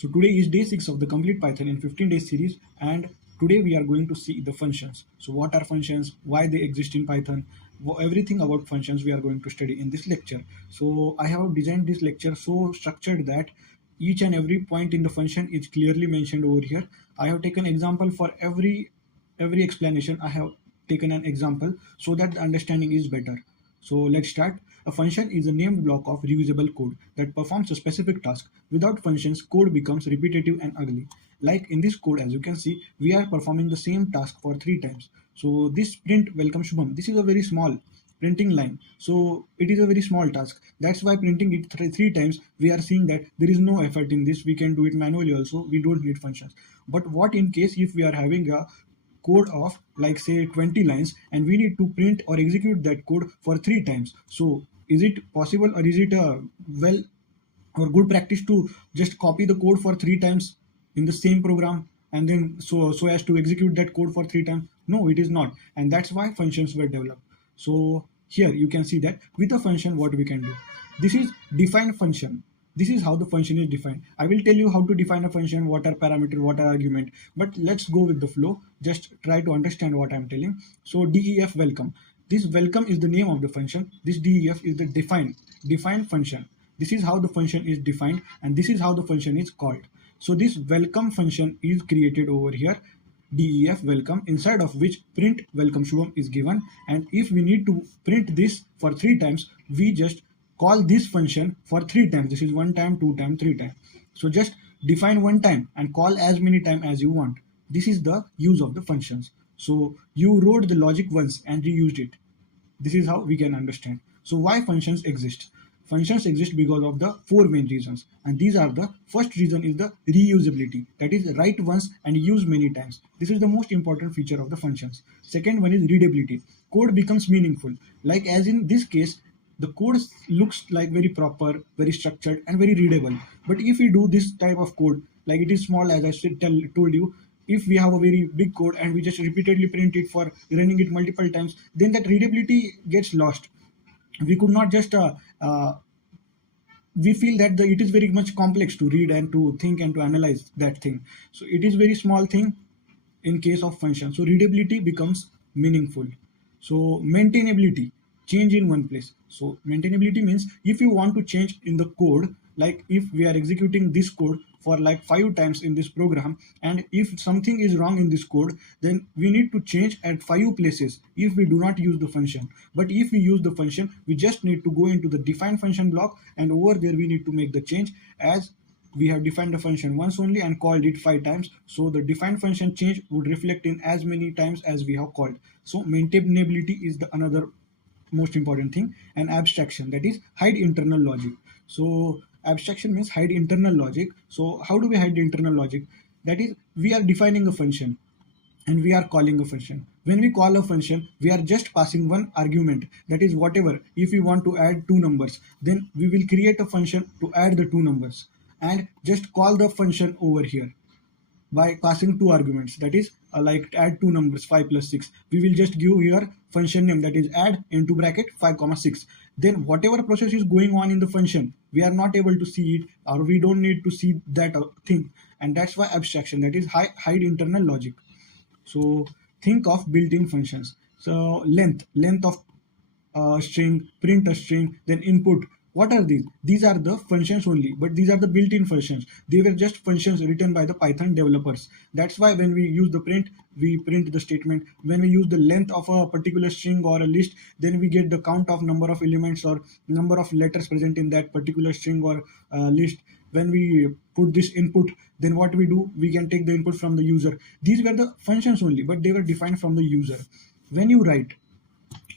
So today is day 6 of the complete Python in 15 days series, and today we are going to see the functions. So what are functions, why they exist in Python, everything about functions we are going to study in this lecture. So I have designed this lecture so structured that each and every point in the function is clearly mentioned over here. I have taken example for every explanation. I have taken an example so that the understanding is better. So let's start. A function is a named block of reusable code that performs a specific task. Without functions, code becomes repetitive and ugly. Like in this code, as you can see, we are performing the same task for 3 times. So this print welcome Shubham, this is a very small printing line. So it is a very small task. That's why printing it three times, we are seeing that there is no effort in this. We can do it manually also. We don't need functions. But what in case if we are having a code of like say 20 lines and we need to print or execute that code for 3 times? So is it possible, or is it a well or good practice to just copy the code for 3 times in the same program and then so as to execute that code for 3 times? No, it is not. And that's why functions were developed. So here you can see that with a function what we can do. This is defined function. This is how the function is defined. I will tell you how to define a function, what are parameter, what are argument, but let's go with the flow. Just try to understand what I'm telling. So def welcome, this welcome is the name of the function. This def is the defined function. This is how the function is defined and this is how the function is called. So this welcome function is created over here, def welcome, inside of which print welcome Shubham is given. And if we need to print this for 3 times, we just call this function for 3 times. This is 1 time, 2 time, 3 time. So just define 1 time and call as many time as you want. This is the use of the functions. So you wrote the logic once and reused it. This is how we can understand. So why functions exist? Functions exist because of the 4 main reasons, and these are the first reason is the reusability, that is write once and use many times. This is the most important feature of the functions. Second one is readability. Code becomes meaningful, like as in this case the code looks like very proper, very structured and very readable. But if we do this type of code, like it is small, as I told you, if we have a very big code and we just repeatedly print it for running it multiple times, then that readability gets lost. We could not just we feel that it is very much complex to read and to think and to analyze that thing. So it is very small thing in case of function. So readability becomes meaningful. So maintainability, change in one place. So maintainability means if you want to change in the code, like if we are executing this code for like 5 times in this program, and if something is wrong in this code, then we need to change at 5 places if we do not use the function. But if we use the function, we just need to go into the define function block, and over there we need to make the change, as we have defined the function once only and called it 5 times. So the defined function change would reflect in as many times as we have called. So maintainability is the another most important thing. And abstraction, that is hide internal logic. So abstraction means hide internal logic. So how do we hide the internal logic? That is, we are defining a function and we are calling a function. When we call a function, we are just passing one argument, that is whatever. If we want to add 2 numbers, then we will create a function to add the 2 numbers and just call the function over here by passing 2 arguments, that is like add 2 numbers 5 plus 6. We will just give here function name, that is add into bracket 5, 6. Then whatever process is going on in the function, we are not able to see it, or we don't need to see that thing. And that's why abstraction, that is hide internal logic. So think of built-in functions. So length of string, print a string, then input. What are these? These are the functions only, but these are the built-in functions. They were just functions written by the Python developers. That's why when we use the print, we print the statement. When we use the length of a particular string or a list, then we get the count of number of elements or number of letters present in that particular string or list. When we put this input, then what we do, we can take the input from the user. These were the functions only, but they were defined from the user. When you write,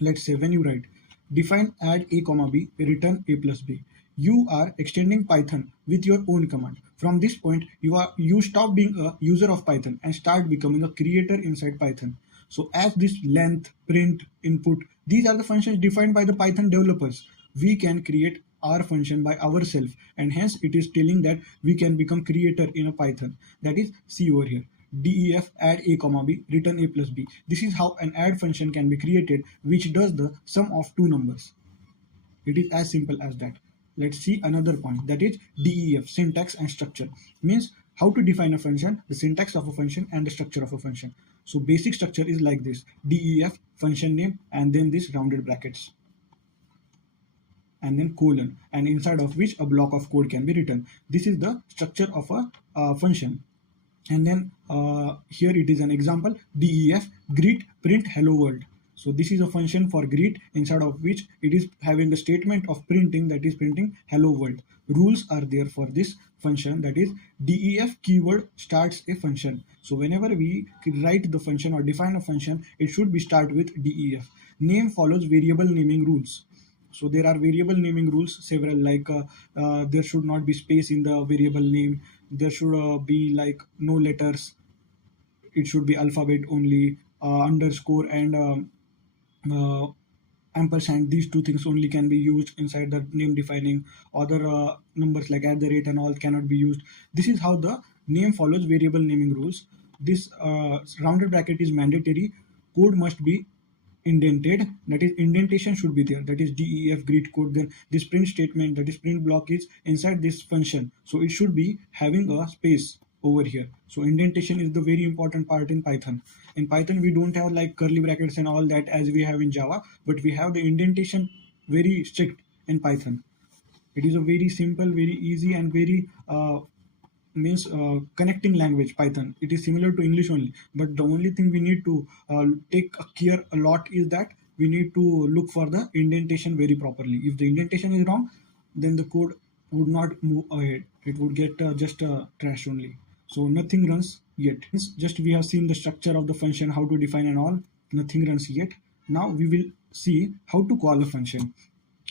let's say when you write define add a comma b, return a plus b, you are extending Python with your own command. From this point, you stop being a user of Python and start becoming a creator inside Python. So as this length, print, input, these are the functions defined by the Python developers. We can create our function by ourselves, and hence it is telling that we can become creator in a Python. That is, see over here, def add a comma b, return a plus b. This is how an add function can be created, which does the sum of 2 numbers. It is as simple as that. let's see another point, that is DEF, syntax and structure. Means how to define a function, the syntax of a function and the structure of a function. So basic structure is like this: DEF, function name, and then this rounded brackets, and then colon, and inside of which a block of code can be written. This is the structure of a function. And then here it is an example: DEF, greet, print hello world. So this is a function for greet, inside of which it is having a statement of printing, that is printing hello world. Rules are there for this function, that is DEF keyword starts a function. So whenever we write the function or define a function, it should be start with DEF. Name follows variable naming rules. So there are variable naming rules several, like there should not be space in the variable name, there should be like no letters, it should be alphabet only, underscore and uh, ampersand, these two things only can be used inside the name defining. Other numbers like at the rate and all cannot be used. This is how the name follows variable naming rules. This rounded bracket is mandatory. Code must be indented, that is indentation should be there, that is DEF greet code. Then this print statement, that is print block, is inside this function, so it should be having a space over here. So indentation is the very important part in Python. In Python we don't have like curly brackets and all that as we have in Java, but we have the indentation very strict in Python. It is a very simple, very easy, and very means connecting language, Python. It is similar to English only, but the only thing we need to take care a lot is that we need to look for the indentation very properly. If the indentation is wrong, then the code would not move ahead, it would get just trash only. So nothing runs yet. Just we have seen the structure of the function, how to define and all. Nothing runs yet. Now we will see how to call a function.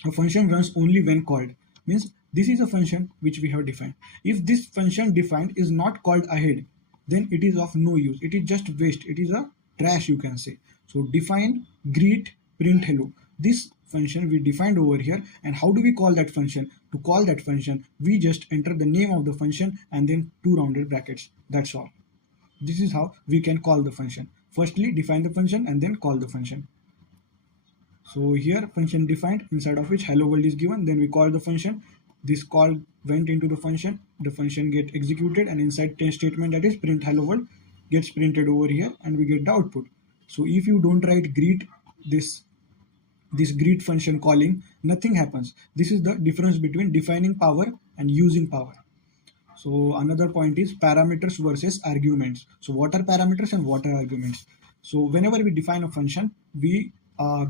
A function runs only when called. Means this is a function which we have defined. If this function defined is not called ahead, then it is of no use, it is just waste, it is a trash, you can say. So define greet print hello, this function we defined over here. And how do we call that function? To call that function, we just enter the name of the function and then two rounded brackets, that's all. This is how we can call the function. Firstly define the function and then call the function. So here function defined, inside of which hello world is given, then we call the function. This call went into the function get executed, and inside statement, that is print hello world, gets printed over here and we get the output. So if you don't write greet, this greet function calling, nothing happens. This is the difference between defining power and using power. So another point is parameters versus arguments. So what are parameters and what are arguments? So whenever we define a function, we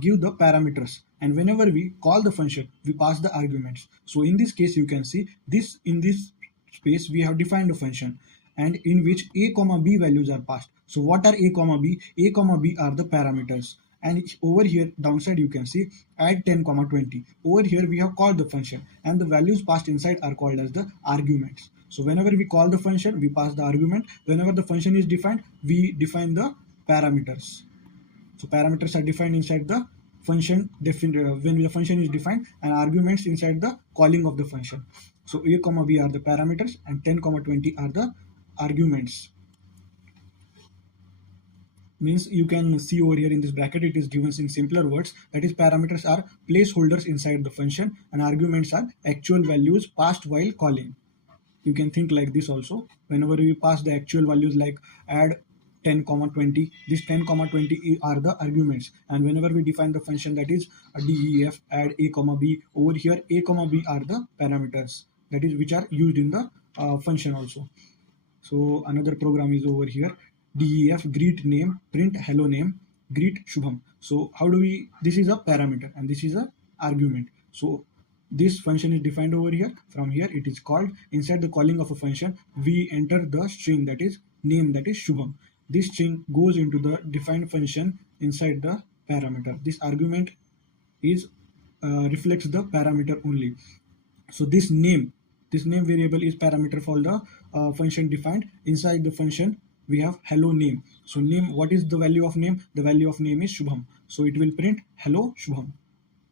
give the parameters, and whenever we call the function, we pass the arguments. So in this case, you can see this, in this space we have defined a function, and in which a comma b values are passed. So what are a comma b? A comma b are the parameters. And over here downside you can see add 10 comma 20. Over here we have called the function, and the values passed inside are called as the arguments. So whenever we call the function, we pass the argument. Whenever the function is defined, we define the parameters. So parameters are defined inside the function when the function is defined, and arguments inside the calling of the function. So a comma b are the parameters and 10 comma 20 are the arguments. Means you can see over here in this bracket, it is given in simpler words, that is parameters are placeholders inside the function and arguments are actual values passed while calling. You can think like this also. Whenever we pass the actual values like add 10 comma 20, this 10 comma 20 are the arguments, and whenever we define the function, that is a def add a comma b, over here a comma b are the parameters, that is which are used in the function also. So another program is over here, def greet name print hello name greet shubham. So how do we, this is a parameter and this is a argument. So this function is defined over here. From here it is called. Inside the calling of a function, we enter the string, that is name, that is shubham. This string goes into the defined function inside the parameter. This argument is reflects the parameter only. So this name variable is parameter for the function defined. Inside the function we have hello name. So name, what is the value of name? The value of name is shubham. So it will print hello shubham.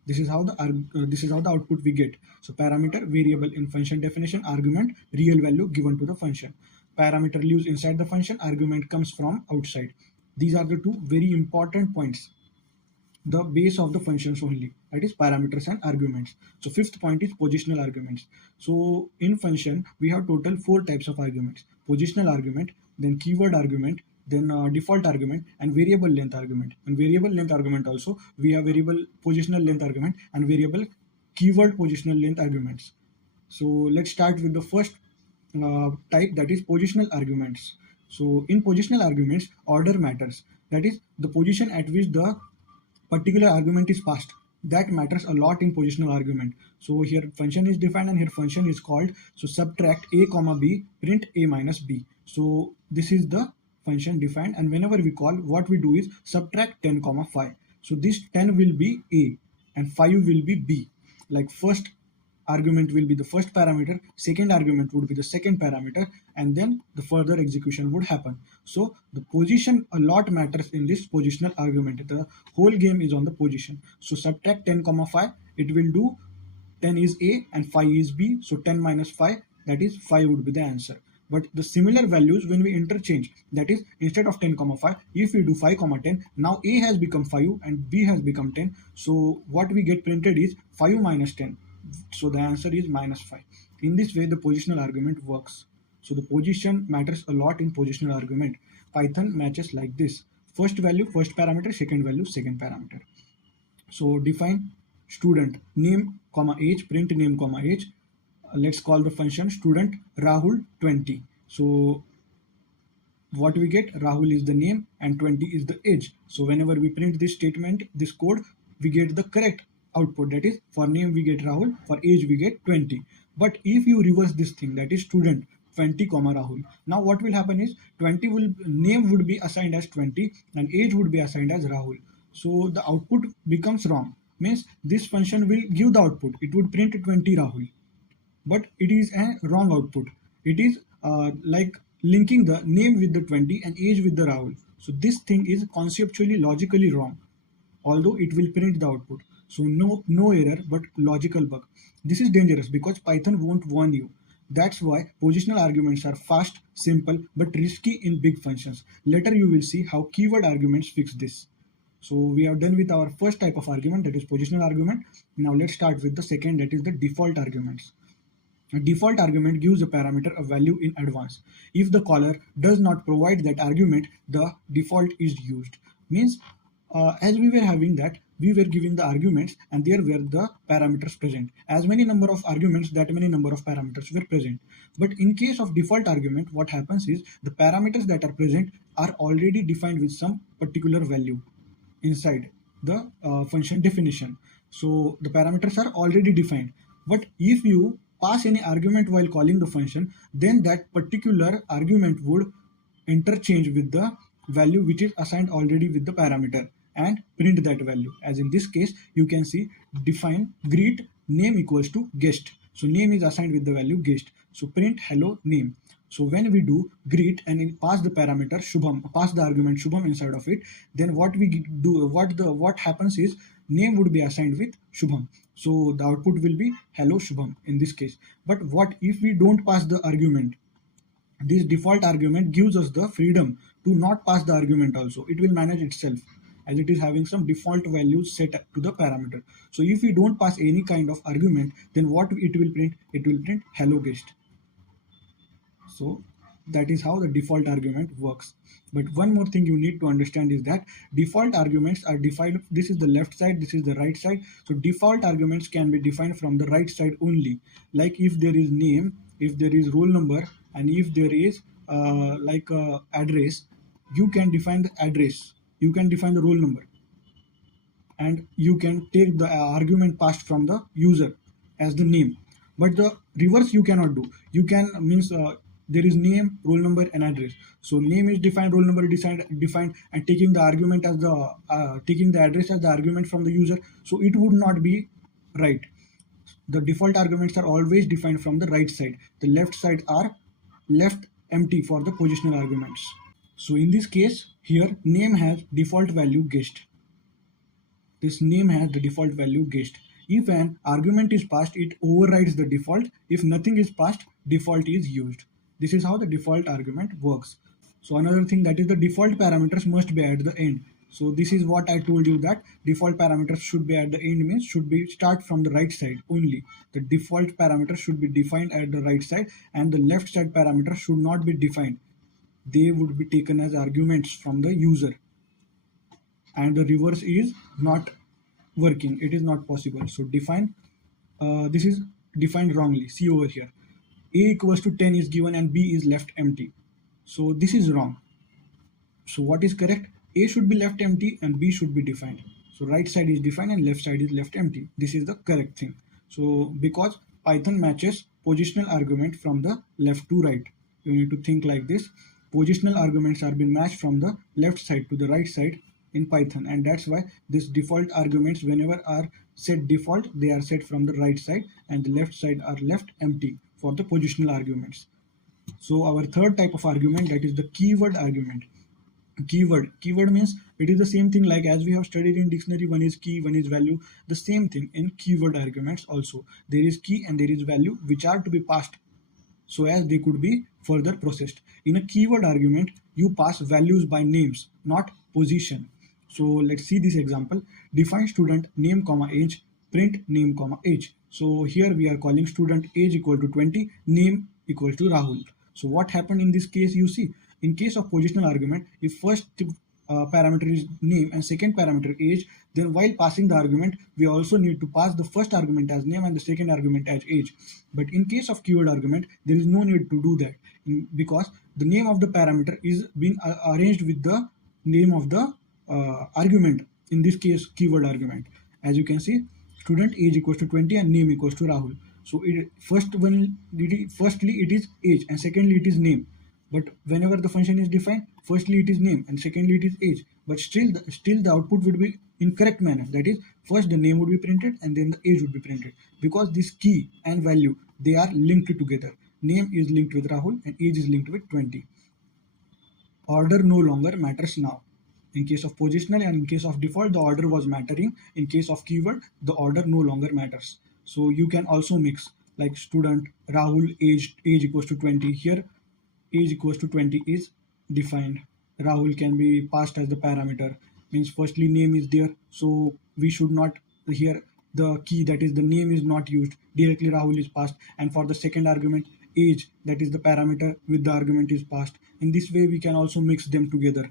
This is how the output we get. So parameter, variable in function definition, argument, real value given to the function. Parameter lives inside the function, argument comes from outside. These are the two very important points, the base of the functions only. that is parameters and arguments. So fifth point is positional arguments. So in function, we have total 4 types of arguments: positional argument, then keyword argument, then default argument, and variable length argument. And variable length argument also, we have variable positional length argument and variable keyword positional length arguments. So let's start with the first type, that is positional arguments. So in positional arguments, order matters. That is the position at which the particular argument is passed. That matters a lot in positional argument. So here function is defined and here function is called. So subtract a comma b, print a minus b. So this is the function defined, and whenever we call, what we do is subtract 10 comma 5. So this 10 will be a and 5 will be b. Like first argument will be the first parameter, second argument would be the second parameter, and then the further execution would happen. So the position a lot matters in this positional argument. The whole game is on the position. So subtract 10 comma 5, it will do 10 is a and 5 is b. So 10 minus 5, that is 5 would be the answer. But the similar values when we interchange, that is instead of 10 comma 5, if we do 5 comma 10, now a has become 5 and b has become 10. So what we get printed is 5 minus 10. So the answer is minus 5. In this way, the positional argument works. So the position matters a lot in positional argument. Python matches like this: first value, first parameter; second value, second parameter. So define student name comma age, print name comma age. Let's call the function student Rahul 20. So what we get, Rahul is the name and 20 is the age. So whenever we print this statement, this code, we get the correct output. That is, for name we get Rahul, for age we get 20. But if you reverse this thing, that is student 20 comma Rahul, now what will happen is name would be assigned as 20 and age would be assigned as Rahul. So the output becomes wrong. Means this function will give the output, it would print 20 Rahul, but it is a wrong output. It is like linking the name with the 20 and age with the Rahul. So this thing is conceptually logically wrong, although it will print the output. So no error, but logical bug. This is dangerous because Python won't warn you. That's why positional arguments are fast, simple, but risky in big functions. Later you will see how keyword arguments fix this. So we are done with our first type of argument, that is positional argument. Now let's start with the second, that is the default arguments. A default argument gives a parameter a value in advance. If the caller does not provide that argument, the default is used. Means as we were having that, we were giving the arguments and there were the parameters present. As many number of arguments, that many number of parameters were present. But in case of default argument, what happens is the parameters that are present are already defined with some particular value inside the function definition. So the parameters are already defined. But if you pass any argument while calling the function, then that particular argument would interchange with the value which is assigned already with the parameter and print that value. As in this case, you can see define greet name equals to guest. So name is assigned with the value guest. So print hello name. So when we do greet and pass the parameter Shubham, pass the argument Shubham inside of it, then what we do, what happens is name would be assigned with Shubham. So the output will be hello Shubham in this case. But what if we don't pass the argument? This default argument gives us the freedom to not pass the argument also. It will manage itself as it is having some default values set to the parameter. So if we don't pass any kind of argument, then what it will print? It will print hello guest. So that is how the default argument works. But one more thing you need to understand is that default arguments are defined. This is the left side, this is the right side. So default arguments can be defined from the right side only. Like if there is name, if there is roll number, and if there is address, you can define the address, you can define the roll number, and you can take the argument passed from the user as the name. But the reverse you cannot do. You can there is name, roll number, and address. So name is defined, roll number is defined, and taking the argument as the taking the address as the argument from the user. So it would not be right. The default arguments are always defined from the right side. The left side are left empty for the positional arguments. So in this case, here name has default value guest. This name has the default value guest. If an argument is passed, it overrides the default. If nothing is passed, default is used. This is how the default argument works. So another thing, that is the default parameters must be at the end. So this is what I told you, that default parameters should be at the end, means should be start from the right side only. The default parameter should be defined at the right side, and the left side parameter should not be defined. They would be taken as arguments from the user, and the reverse is not working. It is not possible. So define, this is defined wrongly. See over here, a equals to 10 is given and b is left empty. So this is wrong. So what is correct? A should be left empty and B should be defined. So right side is defined and left side is left empty. This is the correct thing. So because Python matches positional argument from the left to right, you need to think like this. Positional arguments are being matched from the left side to the right side in Python, and that's why this default arguments, whenever are set default, they are set from the right side, and the left side are left empty for the positional arguments. So our third type of argument, that is the keyword argument. Keyword means it is the same thing like as we have studied in dictionary. One is key, one is value. The same thing in keyword arguments also. There is key and there is value which are to be passed so as they could be further processed. In a keyword argument, you pass values by names, not position. So let's see this example. Define student name comma age, print name comma age. So here we are calling student age equal to 20, name equal to Rahul. So what happened in this case? You see, in case of positional argument, if first parameter is name and second parameter age, then while passing the argument, we also need to pass the first argument as name and the second argument as age. But in case of keyword argument, there is no need to do that, because the name of the parameter is being arranged with the name of the argument. In this case, keyword argument. As you can see, student age equals to 20 and name equals to Rahul. So firstly it is age and secondly it is name. But whenever the function is defined, firstly it is name and secondly it is age. But still the output would be in correct manner. That is, first the name would be printed and then the age would be printed, because this key and value, they are linked together. Name is linked with Rahul and age is linked with 20. Order no longer matters now. In case of positional and in case of default, the order was mattering. In case of keyword, the order no longer matters. So you can also mix like student, Rahul, age equals to 20. Here age equals to 20 is defined. Rahul can be passed as the parameter. Means firstly name is there, so we should not, here the key, that is the name, is not used. Directly Rahul is passed, and for the second argument, age, that is the parameter with the argument, is passed. In this way we can also mix them together.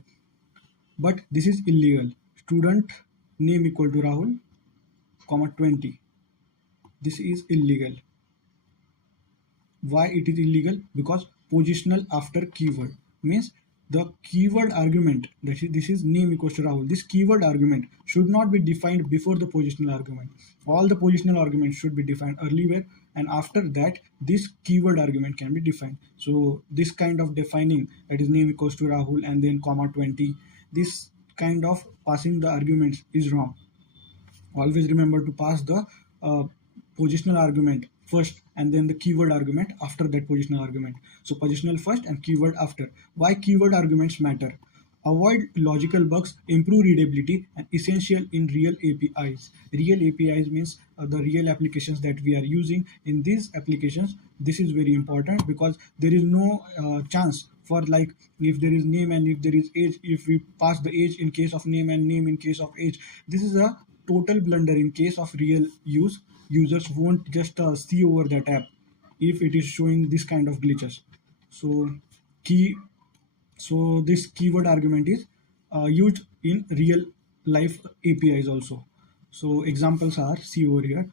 But this is illegal. Student name equal to Rahul, comma 20. This is illegal. Why it is illegal? Because positional after keyword, means the keyword argument, that is, this is name equals to Rahul. This keyword argument should not be defined before the positional argument. All the positional arguments should be defined earlier, and after that this keyword argument can be defined. So this kind of defining, that is name equals to Rahul and then comma 20, this kind of passing the arguments is wrong. Always remember to pass the positional argument first and then the keyword argument after that positional argument. So positional first and keyword after. Why keyword arguments matter? Avoid logical bugs, improve readability, and essential in real APIs. Real APIs means the real applications that we are using. In these applications, this is very important, because there is no chance for, like, if there is name and if there is age, if we pass the age in case of name and name in case of age. This is a total blunder in case of real use. Users won't just see over that app if it is showing this kind of glitches. So this keyword argument is used in real life APIs also. So examples are, see over here,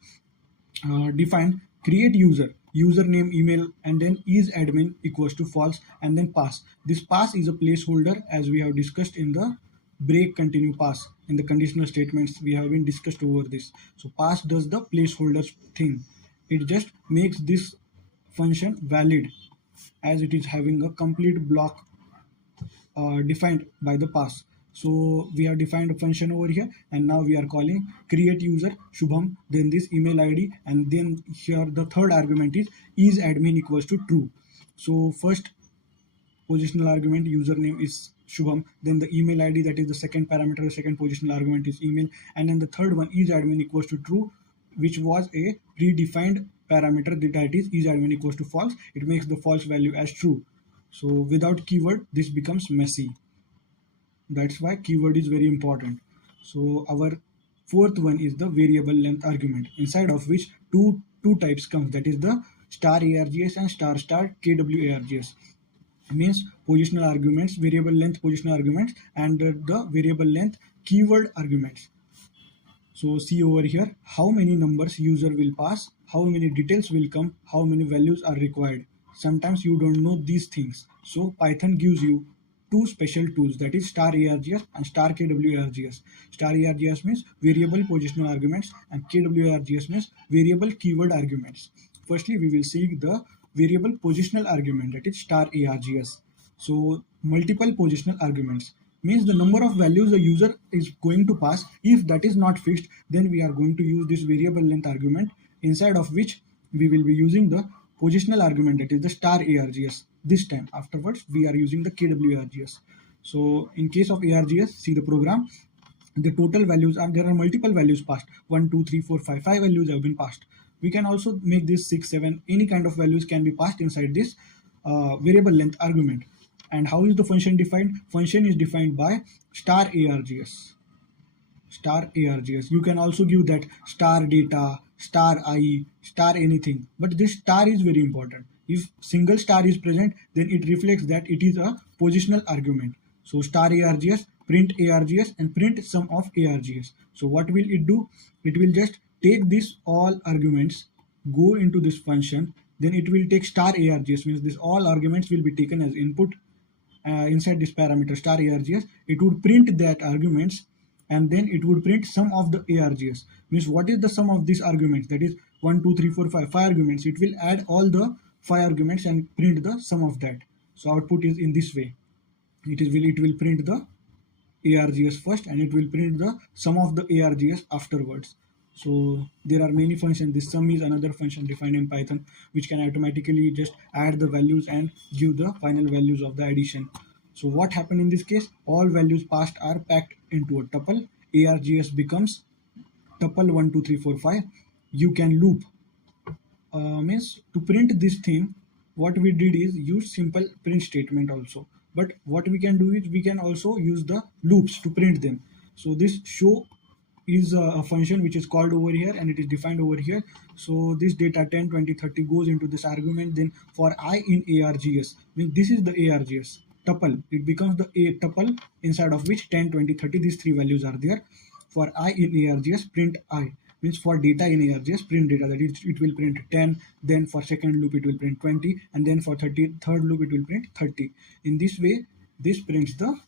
define create username, email, and then is admin equals to false, and then pass. This pass is a placeholder, as we have discussed in the break continue pass. In the conditional statements we have been discussed over this. So pass does the placeholders thing. It just makes this function valid, as it is having a complete block defined by the pass. So we have defined a function over here, and now we are calling create user Shubham, then this email ID, and then here the third argument is admin equals to true. So first positional argument username is Shubham, then the email ID, that is the second parameter, the second positional argument is email, and then the third one is admin equals to true, which was a predefined parameter, that is admin equals to false. It makes the false value as true. So without keyword this becomes messy. That's why keyword is very important. So our fourth one is the variable length argument, inside of which two types comes, that is the star args and star star kwargs. Means positional arguments, variable length positional arguments, and the variable length keyword arguments. So see over here how many numbers user will pass, how many details will come, how many values are required. Sometimes you don't know these things. So Python gives you two special tools, that is star args and star kwargs. Star args means variable positional arguments and kwargs means variable keyword arguments. Firstly, we will see the variable positional argument, that is star args. So multiple positional arguments means the number of values the user is going to pass. If that is not fixed, then we are going to use this variable length argument, inside of which we will be using the positional argument, that is the star args. This time afterwards we are using the kwargs. So in case of args, see the program, the total values are, there are multiple values passed, 1 2 3 4 5 5 values have been passed. We can also make this 6 7, any kind of values can be passed inside this variable length argument. And how is the function defined? Function is defined by star args. Star args, you can also give that star data, star I, star anything, but this star is very important. If single star is present, then it reflects that it is a positional argument. So star args, print args and print sum of args. So what will it do? It will just take this all arguments, go into this function, then it will take star args, means this all arguments will be taken as input inside this parameter star args. It would print that arguments, and then it would print sum of the args. Means what is the sum of these arguments? That is 1 2 3 4 5 5 arguments. It will add all the 5 arguments and print the sum of that. So output is in this way. It will print the args first, and it will print the sum of the args afterwards. So there are many functions. This sum is another function defined in Python, which can automatically just add the values and give the final values of the addition. So what happened in this case? All values passed are packed into a tuple. Args becomes tuple 1 2 3 4 5. You can loop. Means to print this thing, what we did is use simple print statement also. But what we can do is we can also use the loops to print them. So this show is a function which is called over here, and it is defined over here. So this data 10 20 30 goes into this argument. Then for I in args, means this is the args tuple, it becomes the a tuple inside of which 10 20 30 these three values are there. For I in args, print I, means for data in args, print data, that is it will print 10, then for second loop it will print 20, and then for third loop it will print 30. In this way this prints the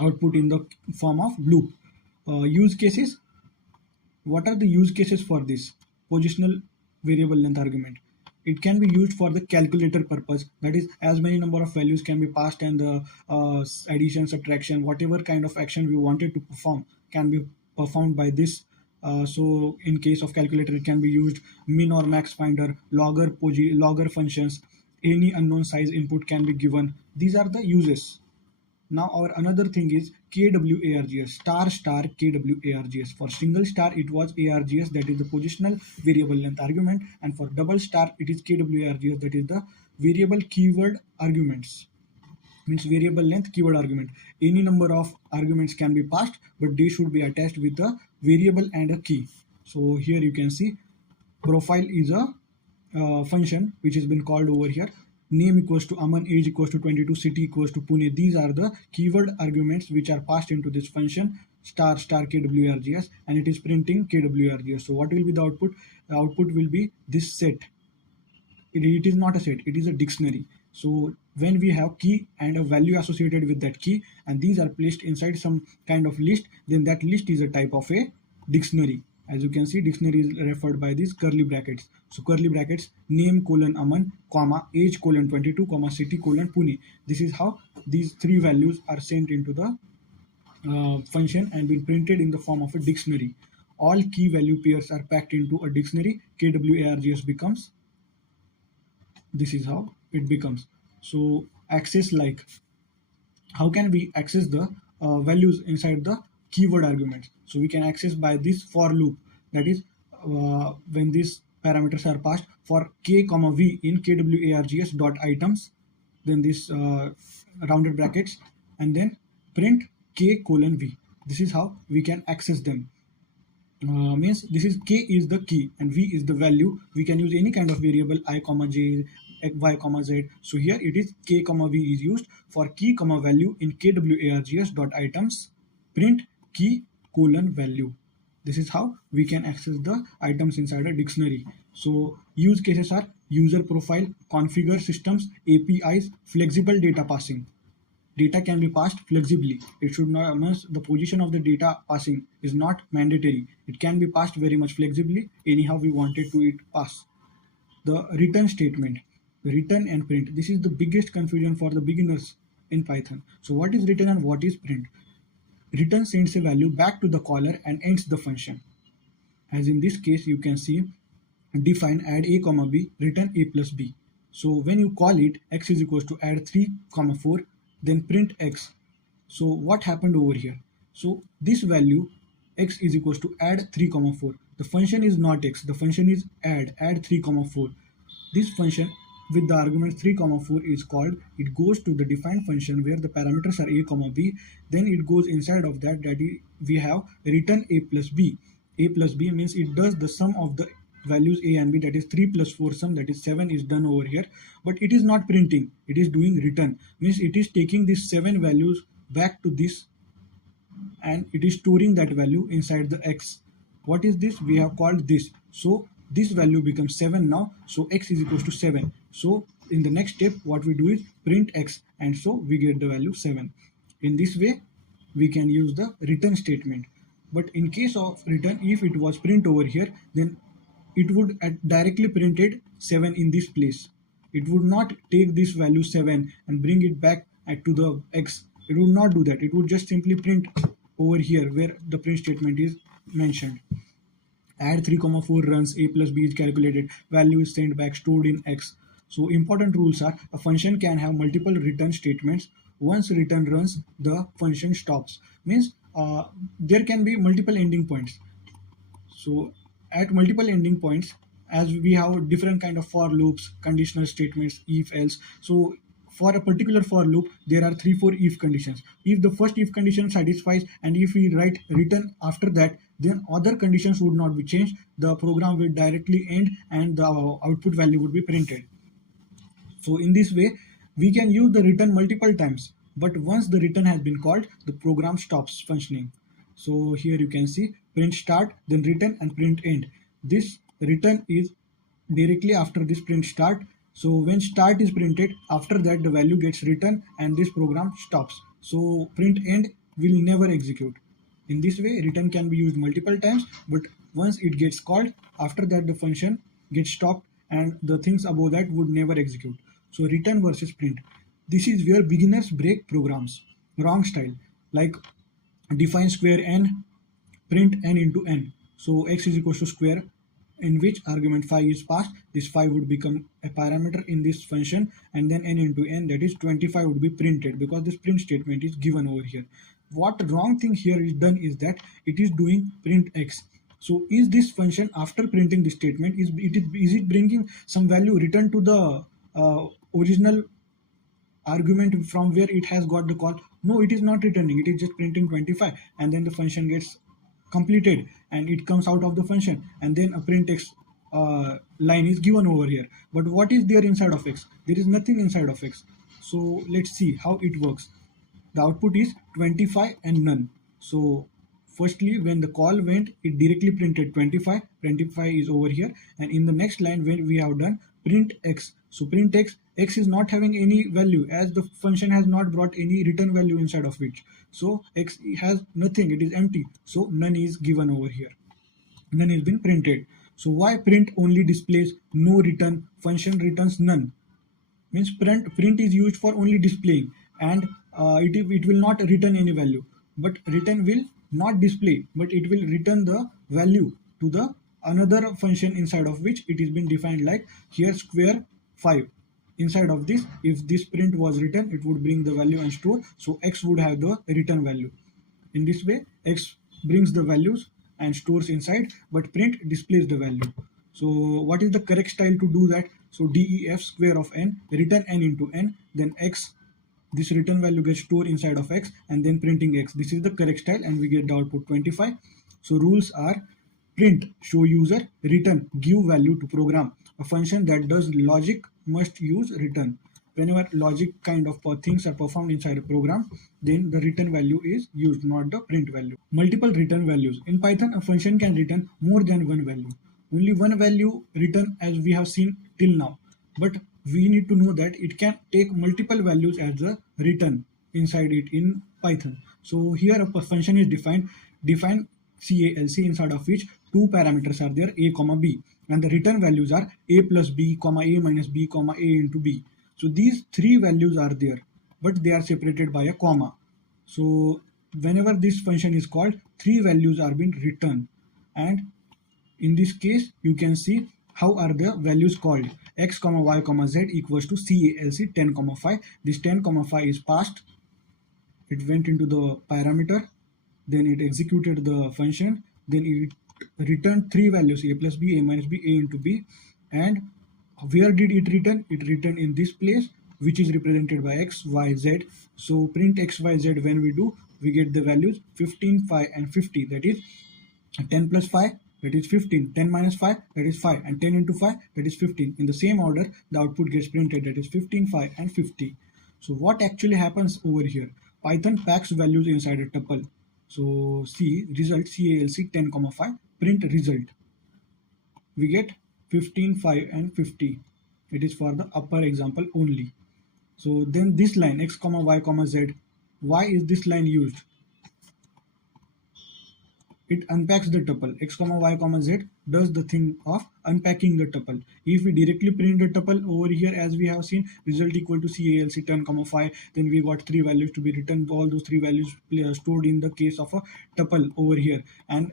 output in the form of loop. Use cases. What are the use cases for this positional variable length argument? It can be used for the calculator purpose, that is as many number of values can be passed, and the addition, subtraction, whatever kind of action we wanted to perform can be performed by this. So in case of calculator, it can be used min or max finder, logger functions, any unknown size input can be given. These are the uses. Now our another thing is kwargs, star star kwargs. For single star it was args, that is the positional variable length argument, and for double star it is kwargs, that is the variable keyword arguments. Means variable length keyword argument. Any number of arguments can be passed, but they should be attached with a variable and a key. So here you can see profile is a function which has been called over here. Name equals to Aman, age equals to 22, city equals to Pune. These are the keyword arguments which are passed into this function star star kwargs, and it is printing kwargs. So what will be the output? The output will be this set. It is not a set, it is a dictionary. So when we have key and a value associated with that key, and these are placed inside some kind of list, then that list is a type of a dictionary. As you can see, dictionary is referred by these curly brackets. So curly brackets, name colon Aman, comma, age colon 22, comma, city colon Pune. This is how these three values are sent into the function and been printed in the form of a dictionary. All key value pairs are packed into a dictionary. kwargs becomes, this is how it becomes. So access, like how can we access the values inside the keyword arguments? So we can access by this for loop, that is when these parameters are passed for k comma v in kwargs dot items, then this rounded brackets, and then print k:v. This is how we can access them. Means this is k is the key and v is the value. We can use any kind of variable I comma j, y comma z. So here it is k comma v is used for key comma value in kwargs dot items print key colon value. This is how we can access the items inside a dictionary. So use cases are user profile, configure systems, APIs, flexible data passing. Data can be passed flexibly. It should not means the position of the data passing is not mandatory. It can be passed very much flexibly anyhow we wanted to it pass. The return statement, return and print. This is the biggest confusion for the beginners in Python. So what is return and what is print? Return sends a value back to the caller and ends the function. As in this case, you can see define add a comma b, return a plus b. So when you call it x is equals to add 3 comma 4, then print x. So what happened over here? So this value x is equals to add 3 comma 4. The function is not x, the function is add 3 comma 4. This function with the argument 3 comma 4 is called. It goes to the defined function where the parameters are a comma b. Then it goes inside of that we have return a plus b. A plus b means it does the sum of the values a and b, that is 3 plus 4 sum, that is 7 is done over here, but it is not printing, it is doing return. Means it is taking these 7 values back to this and it is storing that value inside the x. What is this? We have called this. So this value becomes 7 now. So x is equals to 7. So in the next step what we do is print x, and so we get the value 7. In this way we can use the return statement. But in case of return, if it was print over here, then it would directly printed 7 in this place. It would not take this value 7 and bring it back to the x. It would not do that. It would just simply print over here where the print statement is mentioned. Add 3 comma 4 runs, a plus b is calculated, value is sent back, stored in x. So important rules are a function can have multiple return statements. Once return runs, the function stops. Means there can be multiple ending points. So at multiple ending points, as we have different kind of for loops, conditional statements, if else. So for a particular for loop, there are 3-4 if conditions. If the first if condition satisfies and if we write return after that, then other conditions would not be changed. The program will directly end and the output value would be printed. So in this way, we can use the return multiple times, but once the return has been called, the program stops functioning. So here you can see print start, then return and print end. This return is directly after this print start. So when start is printed, after that the value gets written and this program stops. So print end will never execute. In this way, return can be used multiple times, but once it gets called, after that the function gets stopped and the things above that would never execute. So return versus print. This is where beginners break programs. Wrong style, like define square n, print n into n. So x is equals to square, in which argument 5 is passed. This 5 would become a parameter in this function, and then n into n, that is 25, would be printed because this print statement is given over here. What wrong thing here is done is that it is doing print x. So is this function after printing this statement, is it bringing some value return to the original argument from where it has got the call? No, it is not returning. It is just printing 25, and then the function gets completed and it comes out of the function, and then a print x line is given over here. But what is there inside of x? There is nothing inside of x. So let's see how it works. The output is 25 and none. So firstly, when the call went, it directly printed 25. 25 is over here, and in the next line when we have done print x. So print x, x is not having any value as the function has not brought any return value inside of it. So x has nothing, it is empty. So none is given over here. None has been printed. So why print only displays no return, function returns none? Means print is used for only displaying, and it will not return any value. But return will not display, but it will return the value to the another function inside of which it is been defined, like here square 5. Inside of this, if this print was written, it would bring the value and store. So x would have the return value. In this way, x brings the values and stores inside, but print displays the value. So what is the correct style to do that? So def square of n, return n into n, then x this return value gets stored inside of x and then printing x. This is the correct style and we get the output 25. So rules are: print show user, return give value to program. A function that does logic must use return. Whenever logic kind of things are performed inside a program, then the return value is used, not the print value. Multiple return values. In Python, a function can return more than one value. Only one value return as we have seen till now. But we need to know that it can take multiple values as the return inside it in Python. So here a function is defined CALC, inside of which two parameters are there, a comma b, and the return values are a plus b comma a minus b comma a into b. So these three values are there, but they are separated by a comma. So whenever this function is called, three values are being returned, and in this case you can see how are the values called. X comma y comma z equals to CALC 10 comma 5. This 10 comma 5 is passed, it went into the parameter, then it executed the function, then it returned three values, a plus b, a minus b, a into b. And where did it return? It returned in this place, which is represented by x, y, z. So print x, y, z, when we do, we get the values 15, 5 and 50. That is 10 plus 5, that is 15, 10 minus 5, that is 5, and 10 into 5, that is 15. In the same order, the output gets printed, that is 15, 5 and 50. So what actually happens over here? Python packs values inside a tuple. So see result CALC 10 comma 5, print result. We get 15, 5 and 50. It is for the upper example only. So then this line x comma y comma z, why is this line used? It unpacks the tuple. X comma y comma z does the thing of unpacking the tuple. If we directly print the tuple over here, as we have seen, result equal to CALC 10 comma 5, then we got three values to be returned. All those three values stored in the case of a tuple over here, and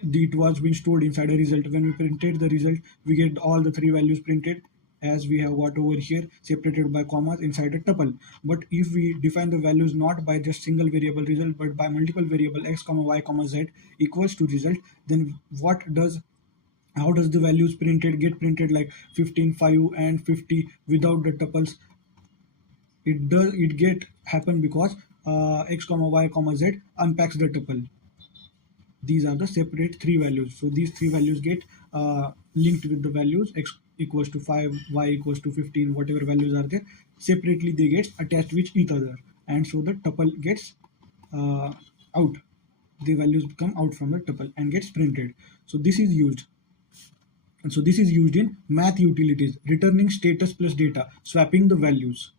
it was being stored inside a result. When we printed the result, we get all the three values printed as we have got over here, separated by commas inside a tuple. But if we define the values not by just single variable result but by multiple variable x comma y comma z equals to result, then how does the values get printed like 15, 5 and 50 without the tuples? It get happen because x comma y comma z unpacks the tuple. These are the separate three values. So these three values get linked with the values x equals to 5, y equals to 15, whatever values are there. Separately they get attached with each other, and so the tuple gets out. The values come out from the tuple and gets printed. So this is used. And so this is used in math utilities, returning status plus data, swapping the values.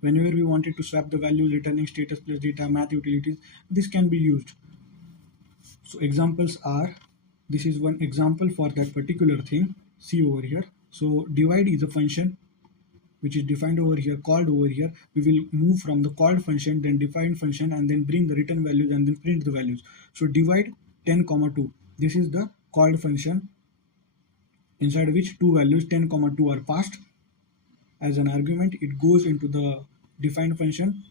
Whenever we wanted to swap the values, returning status plus data, math utilities, this can be used. So examples are, this is one example for that particular thing. See over here. So divide is a function which is defined over here, called over here. We will move from the called function, then defined function, and then bring the return values and then print the values. So divide 10 comma 2. This is the called function inside which two values 10 comma 2 are passed as an argument. It goes into the defined function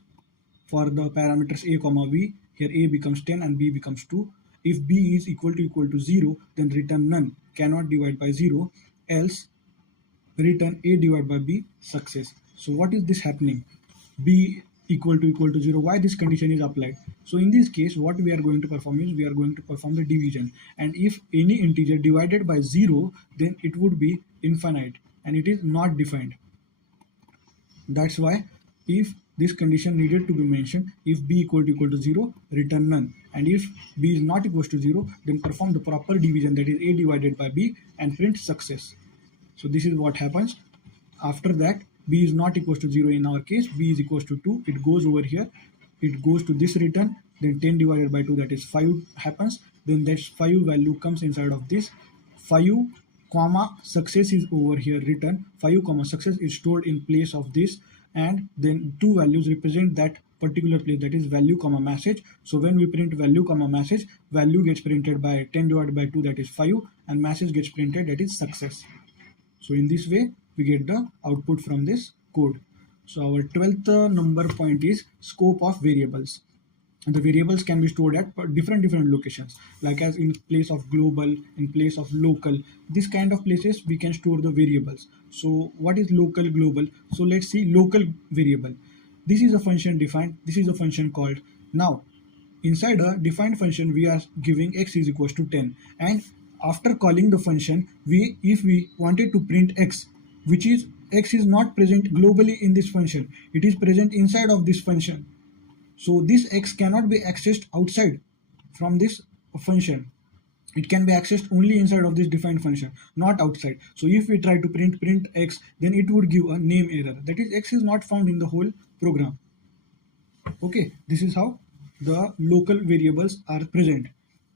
for the parameters a comma b. Here a becomes 10 and b becomes 2. If b is equal to 0, then return none, cannot divide by 0, else return a divided by b, success. So what is this happening? B equal to 0. Why this condition is applied? So in this case, what we are going to perform is we are going to perform the division, and if any integer divided by 0, then it would be infinite and it is not defined. That's why if this condition needed to be mentioned, if b equal to 0, return none, and if b is not equal to 0, then perform the proper division, that is a divided by b, and print success. So this is what happens. After that, b is not equal to 0 in our case, b is equal to 2, it goes over here, it goes to this return, then 10 divided by 2, that is 5 happens, then that 5 value comes inside of this. 5 comma success is over here written, 5 comma success is stored in place of this, and then two values represent that particular place, that is value comma message. So when we print value comma message, value gets printed by 10 divided by 2, that is 5, and message gets printed, that is success. So in this way we get the output from this code. So our 12th number point is scope of variables. The variables can be stored at different locations, like as in place of global, in place of local. This kind of places we can store the variables. So what is local, global? So let's see local variable. This is a function defined, this is a function called. Now inside a defined function we are giving x is equals to 10, and after calling the function, if we wanted to print x, which is x is not present globally in this function, it is present inside of this function. So this x cannot be accessed outside from this function. It can be accessed only inside of this defined function, not outside. So if we try to print x, then it would give a name error, that is x is not found in the whole program. Okay, this is how the local variables are present.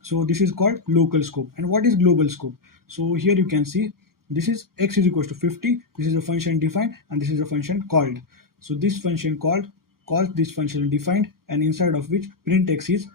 So this is called local scope. And what is global scope? So here you can see this is x is equals to 50, this is a function defined, and this is a function called. So this function called calls this function defined, and inside of which print x is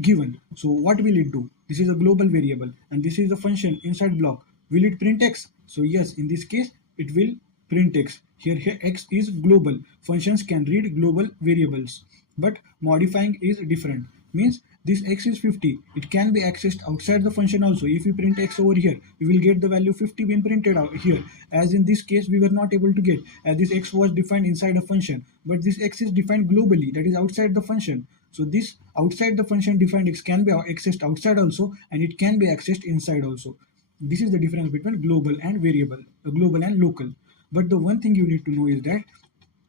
given. So what will it do? This is a global variable, and this is the function inside block. Will it print x? So yes, in this case it will print x. Here x is global. Functions can read global variables, but modifying is different. Means this x is 50. It can be accessed outside the function also. If we print x over here, we will get the value 50 being printed out here. As in this case, we were not able to get, as this x was defined inside a function, but this x is defined globally, that is outside the function. So this outside the function defined x can be accessed outside also, and it can be accessed inside also. This is the difference between global and variable, global and local. But the one thing you need to know is that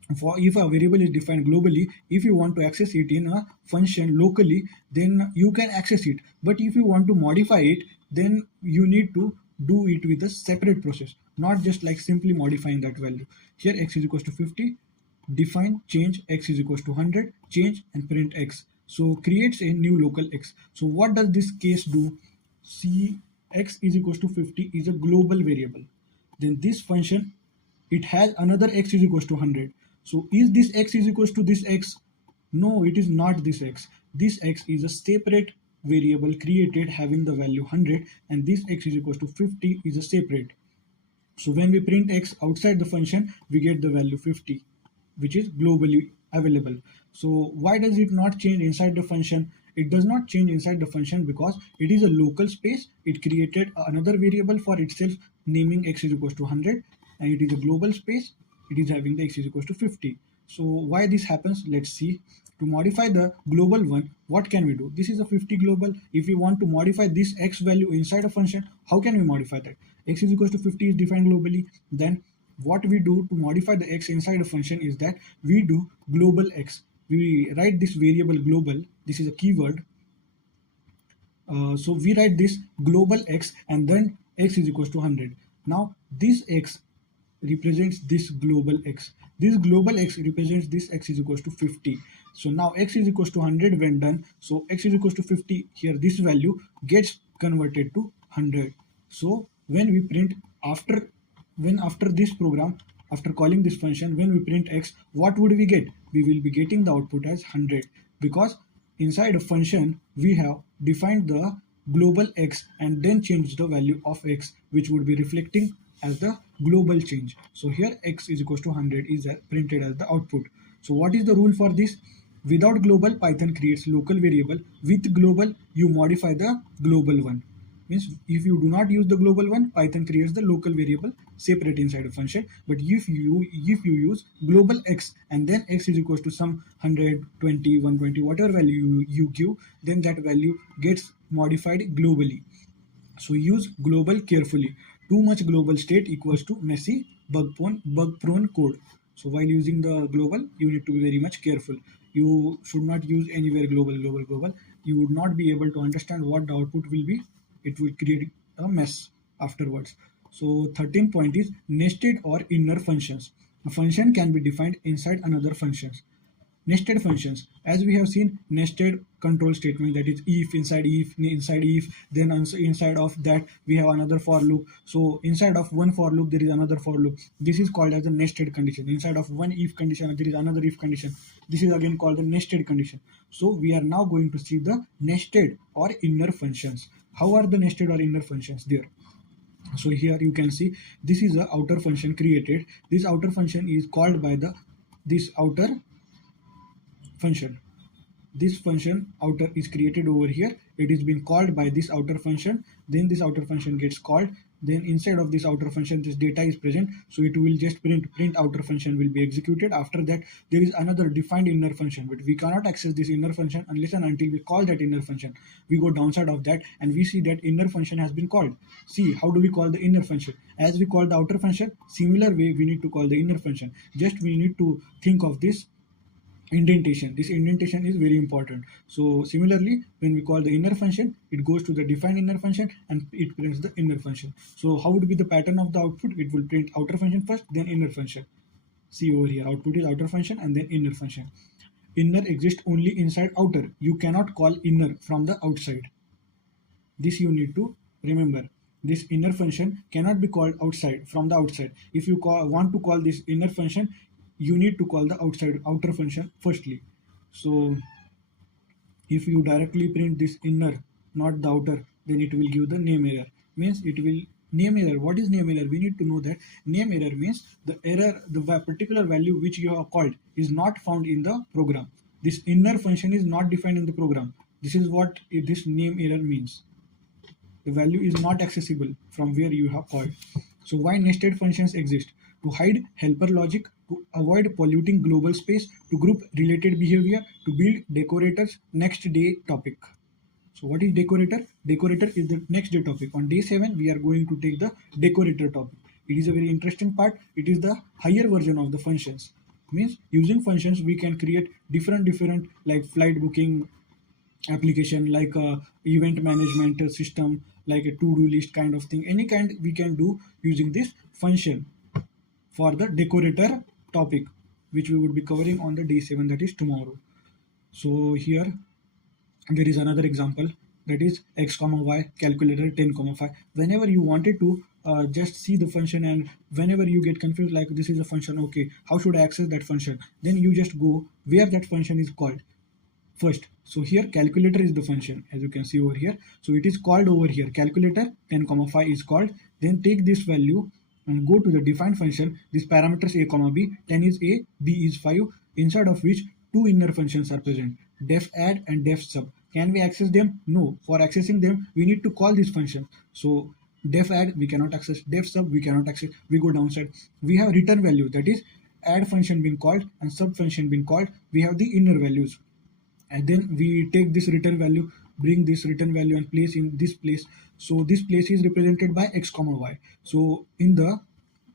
if a variable is defined globally, if you want to access it in a function locally, then you can access it. But if you want to modify it, then you need to do it with a separate process, not just like simply modifying that value. Here x is equals to 50, define, change, x is equals to 100, change and print x. So creates a new local x. So what does this case do? See, x is equals to 50 is a global variable. Then this function, it has another x is equals to 100. So is this x is equals to this x? No, it is not this x. This x is a separate variable created having the value 100, and this x is equals to 50 is a separate. So when we print x outside the function, we get the value 50, which is globally available. So why does it not change inside the function? It does not change inside the function because it is a local space. It created another variable for itself, naming x is equals to 100, and it is a global space. It is having the x is equals to 50. So why this happens? Let's see. To modify the global one, what can we do? This is a 50 global. If we want to modify this x value inside a function, how can we modify that? X is equals to 50 is defined globally. Then what we do to modify the x inside a function is that we do global x. We write this variable global. This is a keyword. So we write this global x, and then x is equals to 100. Now this x represents this global x. This global x represents this x is equals to 50. So now x is equals to 100 when done. So x is equals to 50. Here this value gets converted to 100. So when we print after this program, after calling this function, when we print x, what would we get? We will be getting the output as 100, because inside a function we have defined the global x and then changed the value of x, which would be reflecting as the global change. So here x is equals to 100 is printed as the output. So what is the rule for this? Without global, Python creates local variable. With global, you modify the global one. Means if you do not use the global one, Python creates the local variable separate inside a function. But if you use global x and then x is equals to some 120, 120, whatever value you give, then that value gets modified globally. So use global carefully. Too much global state equals to messy, bug-prone code. So while using the global, you need to be very much careful. You should not use anywhere global. You would not be able to understand what the output will be. It will create a mess afterwards. So 13th point is nested or inner functions. A function can be defined inside another functions. Nested functions, as we have seen, nested control statement, that is if, then inside of that we have another for loop. So inside of one for loop there is another for loop. This is called as a nested condition. Inside of one if condition there is another if condition. This is again called the nested condition. So we are now going to see the nested or inner functions. How are the nested or inner functions there? So here you can see this is a outer function created. This outer function is called by this outer function. This function outer is created over here. It is being called by this outer function. Then this outer function gets called. then inside of this outer function this data is present, so it will just print outer function will be executed. After that there is another defined inner function, but we cannot access this inner function unless and until we call that inner function. We go downside of that and we see that inner function has been called. See, how do we call the inner function? As we call the outer function, similar way we need to call the inner function. Just we need to think of this indentation. This indentation is very important. So similarly, when we call the inner function, it goes to the defined inner function and it prints the inner function. So how would be the pattern of the output? It will print outer function first, then inner function. See over here, output is outer function and then inner function. Inner exists only inside outer. You cannot call inner from the outside. This you need to remember. This inner function cannot be called outside from the outside. If you want to call this inner function, you need to call the outer function firstly. So if you directly print this inner, not the outer, then it will give the name error. Means it will name error. What is name error? We need to know that name error means the error, the particular value which you have called is not found in the program. This inner function is not defined in the program. This is what this name error means. The value is not accessible from where you have called. So why nested functions exist? To hide helper logic, to avoid polluting global space, to group related behavior, to build decorators next day topic. So what is decorator? Decorator is the next day topic. On day 7, we are going to take the decorator topic. It is a very interesting part. It is the higher version of the functions. Means using functions, we can create different like flight booking application, like a event management system, like a to-do list kind of thing. Any kind we can do using this function for the decorator topic, which we would be covering on the day 7, that is tomorrow. So here there is another example, that is x comma y calculator 10 comma 5. Whenever you wanted to just see the function, and whenever you get confused like this is a function, okay, how should I access that function, then you just go where that function is called first. So here calculator is the function, as you can see over here. So it is called over here, calculator 10 comma 5 is called. Then take this value and go to the defined function. This parameters a comma b, 10 is a, b is 5, inside of which two inner functions are present, def add and def sub. Can we access them? No. For accessing them, we need to call this function. So def add we cannot access, def sub we cannot access. We go downside. We have return value, that is add function being called and sub function being called. We have the inner values, and then we take this return value, bring this return value and place in this place. So this place is represented by x comma y. So in the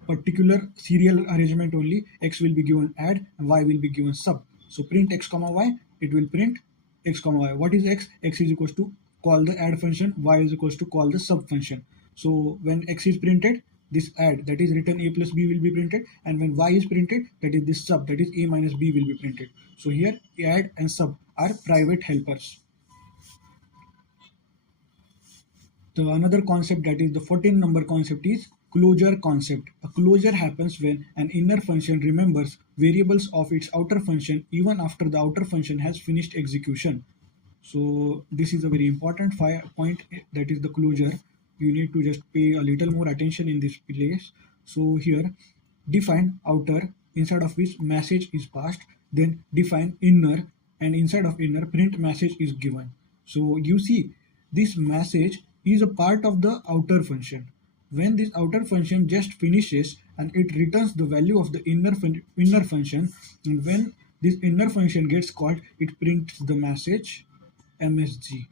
particular serial arrangement only, x will be given add and y will be given sub. So print x comma y, it will print x comma y. What is x? X is equals to call the add function, y is equals to call the sub function. So when x is printed, this add, that is return a plus b, will be printed, and when y is printed, that is this sub, that is a minus b, will be printed. So here add and sub are private helpers. The another concept, that is the 14 number concept, is closure concept. A closure happens when an inner function remembers variables of its outer function even after the outer function has finished execution. So this is a very important point, that is the closure. You need to just pay a little more attention in this place. So here define outer, inside of which message is passed, then define inner, and inside of inner print message is given. So you see this message is a part of the outer function. When this outer function just finishes and it returns the value of the inner function, and when this inner function gets called, it prints the message msg.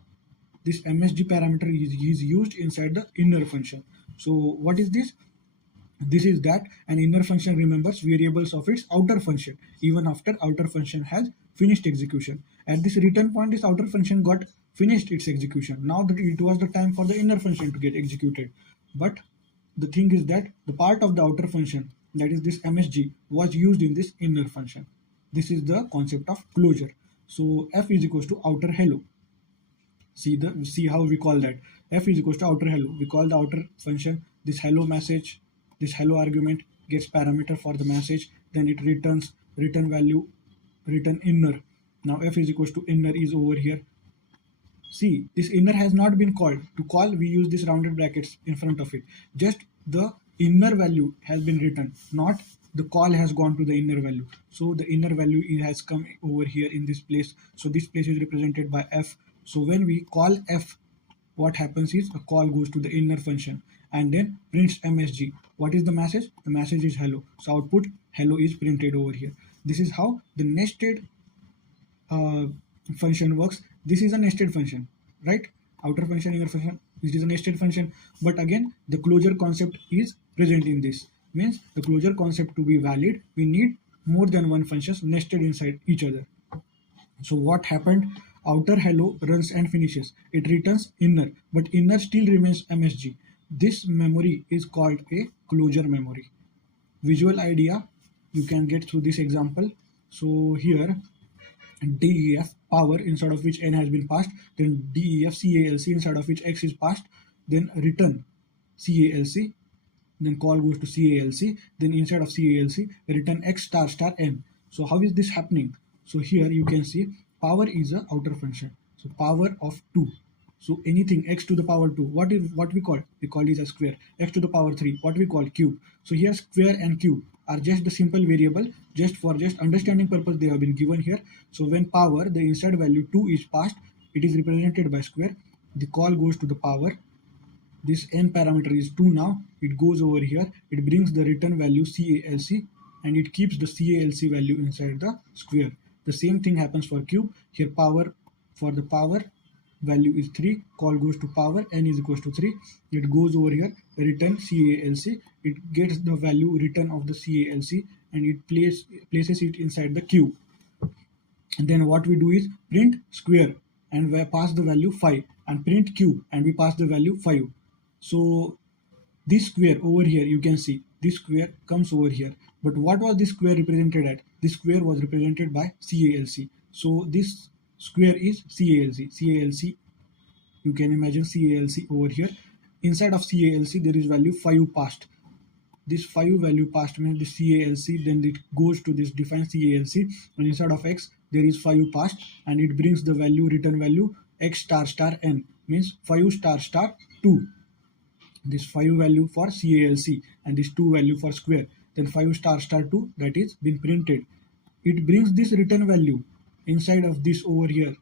This msg parameter is used inside the inner function. So what is this? This is that an inner function remembers variables of its outer function even after outer function has finished execution. At this return point, this outer function got finished its execution. Now that it was the time for the inner function to get executed. But the thing is that the part of the outer function, that is this msg, was used in this inner function. This is the concept of closure. So f is equals to outer hello. See how we call that. F is equals to outer hello. We call the outer function this hello message. This hello argument gets parameter for the message, then it returns return value, return inner. Now f is equals to inner is over here. See, this inner has not been called. To call, we use this rounded brackets in front of it. Just the inner value has been written, not the call has gone to the inner value. So the inner value has come over here in this place. So this place is represented by f. So when we call f, what happens is a call goes to the inner function, and then prints msg. What is the message? The message is hello. So output hello is printed over here. This is how the nested uh, function works. This is a nested function, right? Outer function, inner function, it is a nested function. But again, the closure concept is present in this. Means the closure concept to be valid, we need more than one functions nested inside each other. So what happened? Outer hello runs and finishes. It returns inner, but inner still remains MSG. This memory is called a closure memory. Visual idea you can get through this example. So here DEF power inside of which n has been passed, then DEF CALC inside of which x is passed, then return CALC, then call goes to CALC, then inside of CALC return x star star n. So how is this happening? So here you can see power is a outer function. So power of 2. So anything x to the power 2, what we call? We call it a square. X to the power 3, what we call? Cube. So here square and cube are just the simple variable, just for understanding purpose they have been given here. So when power, the inside value 2 is passed, it is represented by square. The call goes to the power. This n parameter is 2 now. It goes over here. It brings the return value CALC and it keeps the CALC value inside the square. The same thing happens for cube. Here power, for the power value is 3, call goes to power, n is equals to 3. It goes over here, return CALC. It gets the value return of the CALC and it places it inside the cube. And then what we do is print square and we pass the value 5, and print cube and we pass the value 5. So this square over here, you can see this square comes over here. But what was this square represented at? This square was represented by CALC. So this square is CALC. CALC, you can imagine CALC over here. Inside of CALC there is value 5 passed. This 5 value passed means the CALC, then it goes to this defined CALC, and inside of x there is 5 passed and it brings the value, return value x star star n, means 5 star star 2. This 5 value for CALC and this 2 value for square, then 5 star star 2, that is been printed. It brings this return value inside of this over here,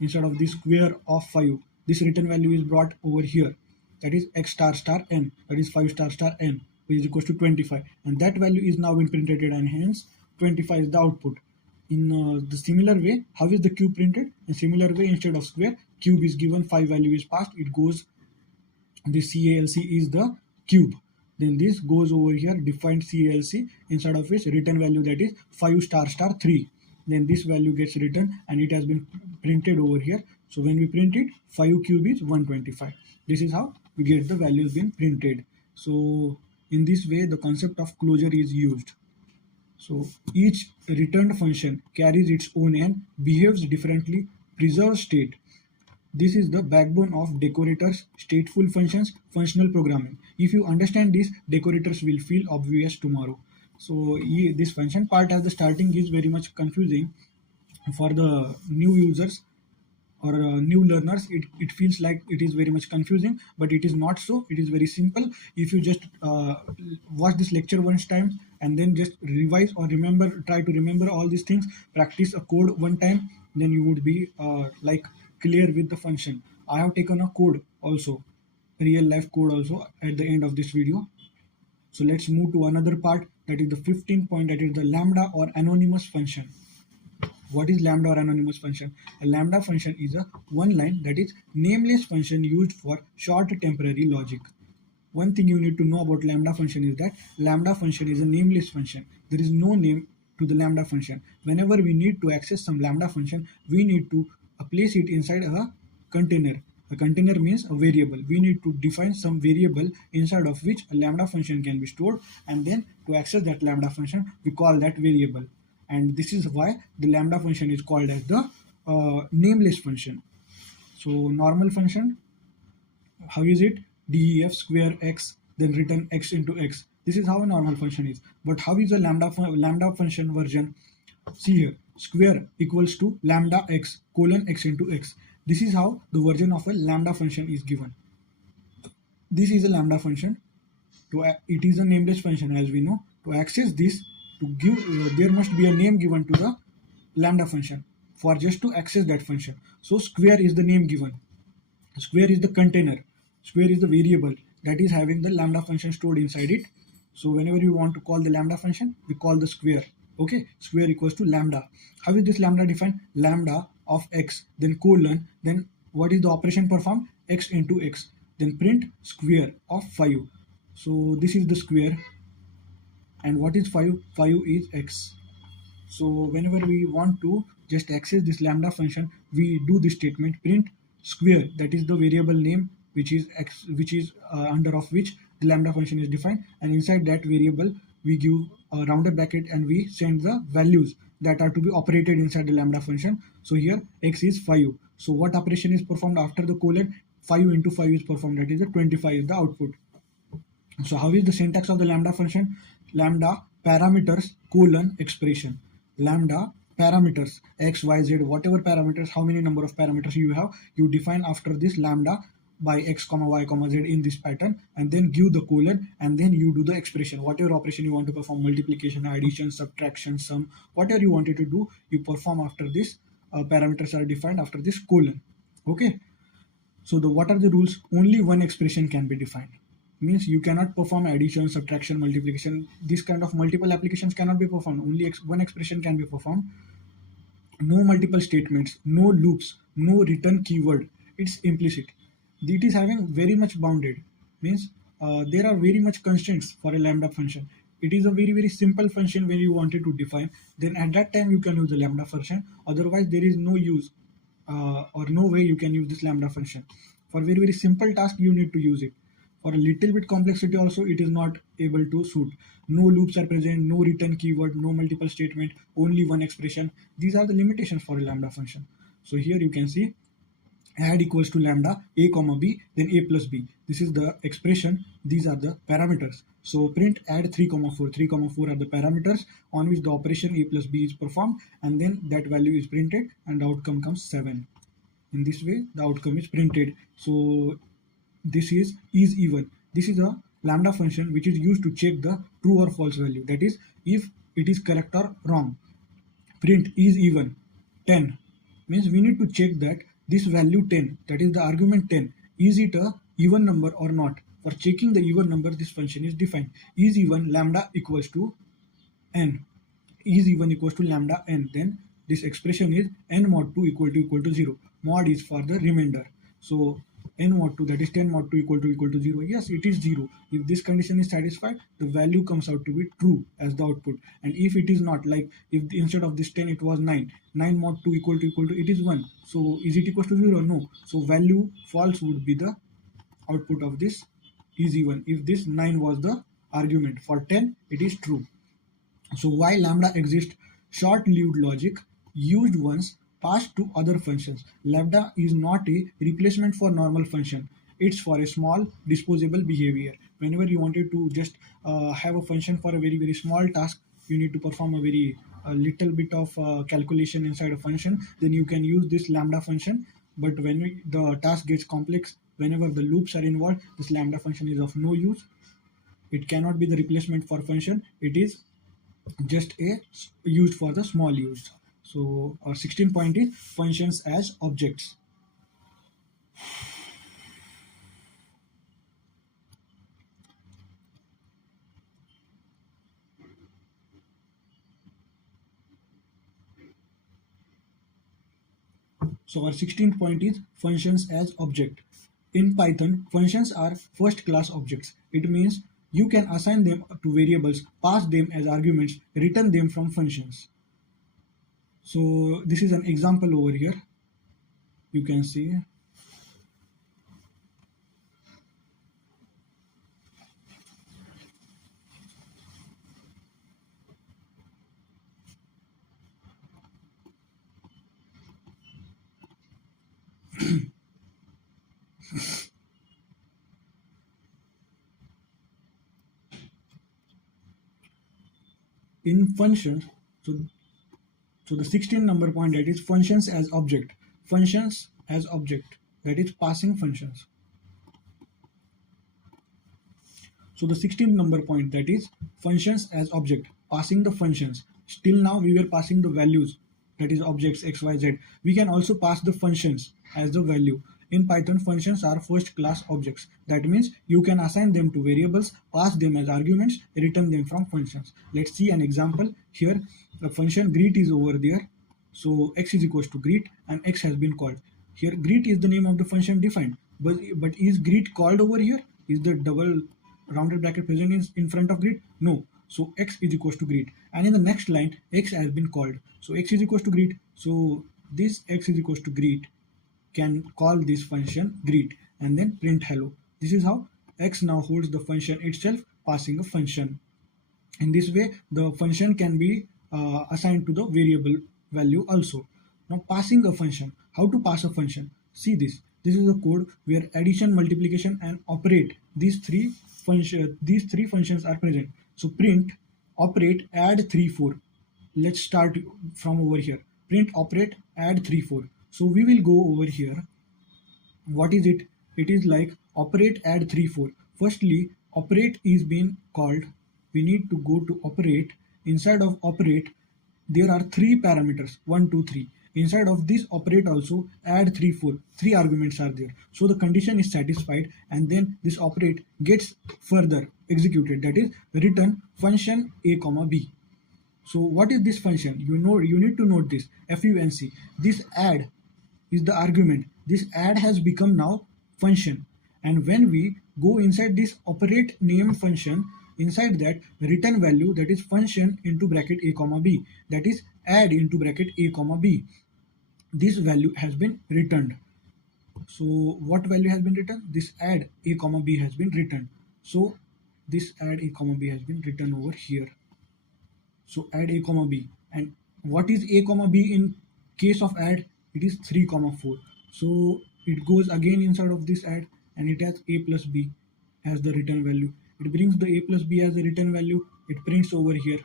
inside of this square of 5. This return value is brought over here, that is x star star n, that is 5 star star n, which is equals to 25, and that value is now been printed, and hence 25 is the output. In the similar way, how is the cube printed? In similar way, instead of square, cube is given, 5 value is passed, it goes, this CALC is the cube. Then this goes over here, defined CALC, inside of which return value, that is 5 star star 3. Then this value gets written and it has been printed over here. So when we print it, 5 cube is 125. This is how we get the values being printed. So in this way, the concept of closure is used. So each returned function carries its own and behaves differently, preserves state. This is the backbone of decorators, stateful functions, functional programming. If you understand this, decorators will feel obvious tomorrow. So this function part at the starting is very much confusing for the new users or new learners. It feels like it is very much confusing, but it is not so. It is very simple. If you just watch this lecture once time and then just revise or try to remember all these things, practice a code one time, then you would be like clear with the function. I have taken a code also, real life code also, at the end of this video. So let's move to another part, that is the 15th point, that is the lambda or anonymous function. What is lambda or anonymous function? A lambda function is a one line, that is nameless function used for short temporary logic. One thing you need to know about lambda function is that lambda function is a nameless function. There is no name to the lambda function. Whenever we need to access some lambda function, we need to place it inside a container. A container means a variable. We need to define some variable inside of which a lambda function can be stored, and then to access that lambda function we call that variable. And this is why the lambda function is called as the nameless function. So normal function, how is it? Def square x, then return x into x. This is how a normal function is. But how is a lambda function version? See here, square equals to lambda x colon x into x. This is how the version of a lambda function is given. This is a lambda function. It is a nameless function, as we know. To access this, to give there must be a name given to the lambda function for just to access that function. So square is the name given. Square is the container. Square is the variable. that is having the lambda function stored inside it. So whenever you want to call the lambda function, we call the square. Okay, square equals to lambda. How is this lambda defined? Lambda of x, then colon, then what is the operation performed? X into x, then print square of 5. So this is the square, and what is 5? 5 is x. So whenever we want to just access this lambda function, we do this statement print square, that is the variable name which is x, which is under of which the lambda function is defined, and inside that variable we give a rounded bracket and we send the values that are to be operated inside the lambda function. So here x is 5. So what operation is performed after the colon? 5 into 5 is performed, that is the 25 is the output. So how is the syntax of the lambda function? Lambda parameters colon expression. Lambda parameters x, y, z, whatever parameters, how many number of parameters you have, you define after this lambda by x comma y comma z in this pattern, and then give the colon, and then you do the expression, whatever operation you want to perform, multiplication, addition, subtraction, sum, whatever you wanted to do, you perform after this. Parameters are defined after this colon. Okay, so what are the rules? Only one expression can be defined. Means you cannot perform addition, subtraction, multiplication. This kind of multiple applications cannot be performed. Only one expression can be performed. No multiple statements, no loops, no return keyword. It's implicit. It is having very much bounded. Means there are very much constraints for a lambda function. It is a very simple function when you wanted to define. Then at that time you can use the lambda function. Otherwise there is no use or no way you can use this lambda function. For very simple task you need to use it. For a little bit complexity also it is not able to suit. No loops are present, no return keyword, no multiple statement, only one expression. These are the limitations for a lambda function. So here you can see add equals to lambda a comma b, then a plus b. This is the expression, these are the parameters. So print add 3 comma 4. 3 comma 4 are the parameters on which the operation a plus b is performed, and then that value is printed and the outcome comes 7. In this way the outcome is printed. So this is even. This is a lambda function which is used to check the true or false value, that is if it is correct or wrong. Print is even 10 means we need to check that this value 10, that is the argument 10, is it a even number or not. For checking the even number, this function is defined. Is even lambda equals to n. Is even equals to lambda n. Then this expression is n mod 2 equal to 0. Mod is for the remainder. So n mod 2, that is 10 mod 2 equal to 0. Yes, it is 0. If this condition is satisfied, the value comes out to be true as the output. And if it is not, like if instead of this 10 it was 9, 9 mod 2 equal to it is 1. So is it equal to 0? No. So value false would be the output of this is even. If this 9 was the argument, for 10 it is true. So why lambda exists? Short-lived logic used once passed to other functions. Lambda is not a replacement for normal function. It's for a small disposable behavior. Whenever you wanted to just have a function for a very small task, you need to perform a little bit of calculation inside a function, then you can use this lambda function. But when the task gets complex, whenever the loops are involved, this lambda function is of no use. It cannot be the replacement for function. It is just a used for the small use. So our 16th point is functions as objects. So our 16th point is functions as object. In Python, functions are first class objects. It means you can assign them to variables, pass them as arguments, return them from functions. So this is an example over here. You can see. In functions, so the 16th number point, that is functions as object. Functions as object, that is passing functions. So the 16th number point, that is functions as object, passing the functions. Still now we were passing the values, that is objects x, y, z. We can also pass the functions as the value. In Python, functions are first class objects. That means you can assign them to variables, pass them as arguments, return them from functions. Let's see an example. Here the function greet is over there. So x is equals to greet and x has been called. Here greet is the name of the function defined. But is greet called over here? Is the double rounded bracket present in front of greet? No. So x is equals to greet. And in the next line, x has been called. So x is equals to greet. So this x is equals to greet can call this function greet and then print hello. This is how x now holds the function itself, passing a function. In this way, the function can be assigned to the variable value also. Now passing a function. How to pass a function? See this. This is a code where addition, multiplication, and operate. These three functions are present. So print, operate, add 3, 4. Let's start from over here. Print, operate, add 3, 4. So we will go over here. What is it? It is like operate, add 3, 4. Firstly, operate is being called. We need to go to operate. Inside of operate, there are 3 parameters, 1, 2, 3. Inside of this operate also add 3, 4. 3 arguments are there. So the condition is satisfied and then this operate gets further executed. That is return function a comma b. So what is this function? You need to note this func. This add is the argument. This add has become now function. And when we go inside this operate name function, inside that return value, that is function into bracket a comma b, that is add into bracket a comma b, this value has been returned. So what value has been returned? This add a comma b has been returned. So this add a comma b has been written over here. So add a comma b, and what is a comma b in case of add? It is 3 comma 4. So it goes again inside of this add and it has a plus b as the return value. It brings the a plus b as the return value. It prints over here.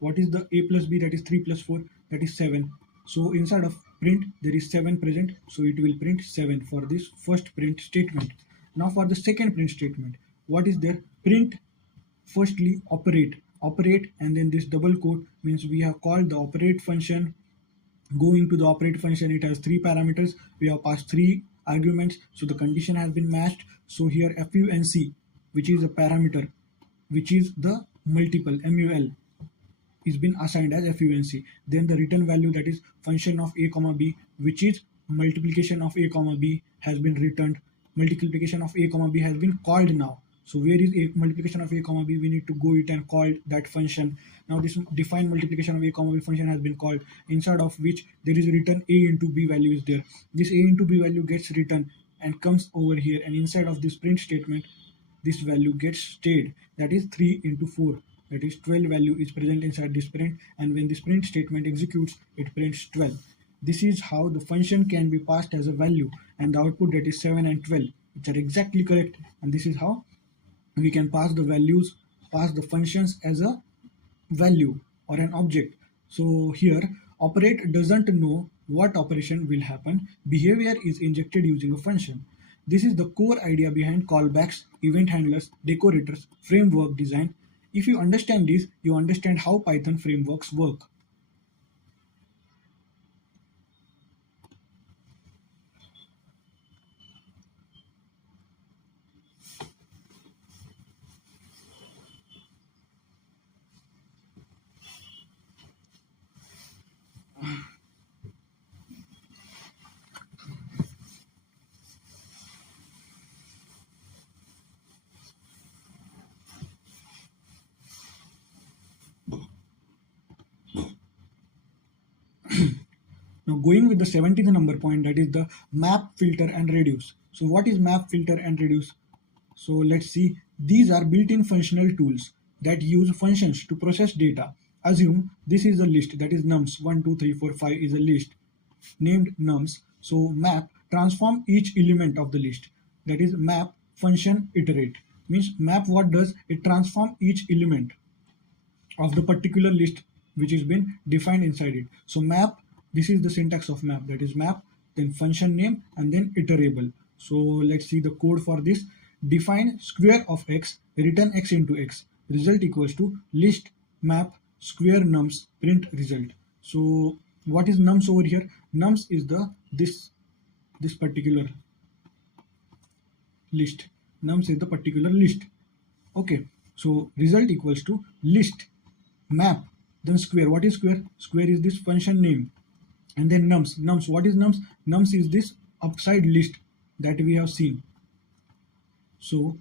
What is the a plus b? That is 3 plus 4, that is 7. So inside of print there is 7 present, so it will print 7 for this first print statement. Now for the second print statement, what is there? Print, firstly operate, and then this double quote means we have called the operate function. Going to the operate function, it has 3 parameters. We have passed 3 arguments, so the condition has been matched. So here func, which is a parameter, which is the multiple mul, is been assigned as func. Then the return value, that is function of a comma b, which is multiplication of a comma b, has been returned. Multiplication of a comma b has been called now. So where is a multiplication of a comma b? We need to go it and call that function. Now this defined multiplication of a comma b function has been called, inside of which there is return a into b value is there. This a into b value gets returned and comes over here, and inside of this print statement, this value gets stayed. That is 3 into 4. That is 12 value is present inside this print, and when this print statement executes, it prints 12. This is how the function can be passed as a value, and the output, that is 7 and 12, which are exactly correct. And this is how we can pass the values, pass the functions as a value or an object. So here operate doesn't know what operation will happen. Behavior is injected using a function. This is the core idea behind callbacks, event handlers, decorators, framework design. If you understand this, you understand how Python frameworks work. Now going with the 17th number point, that is the map, filter and reduce. So what is map, filter and reduce? So let's see. These are built-in functional tools that use functions to process data. Assume this is a list, that is nums 1, 2, 3, 4, 5 is a list named nums. So map, transform each element of the list. That is map function iterate. Means map what does? It transform each element of the particular list which has been defined inside it. So map, this is the syntax of map, that is map, then function name and then iterable. So let's see the code for this. Define square of x, return x into x, result equals to list map square nums print result. So what is nums over here? Nums is the this particular list. Nums is the particular list. Okay, so result equals to list map, then square. What is square? Square is this function name, and then nums. What is nums? Nums is this upside list that we have seen. So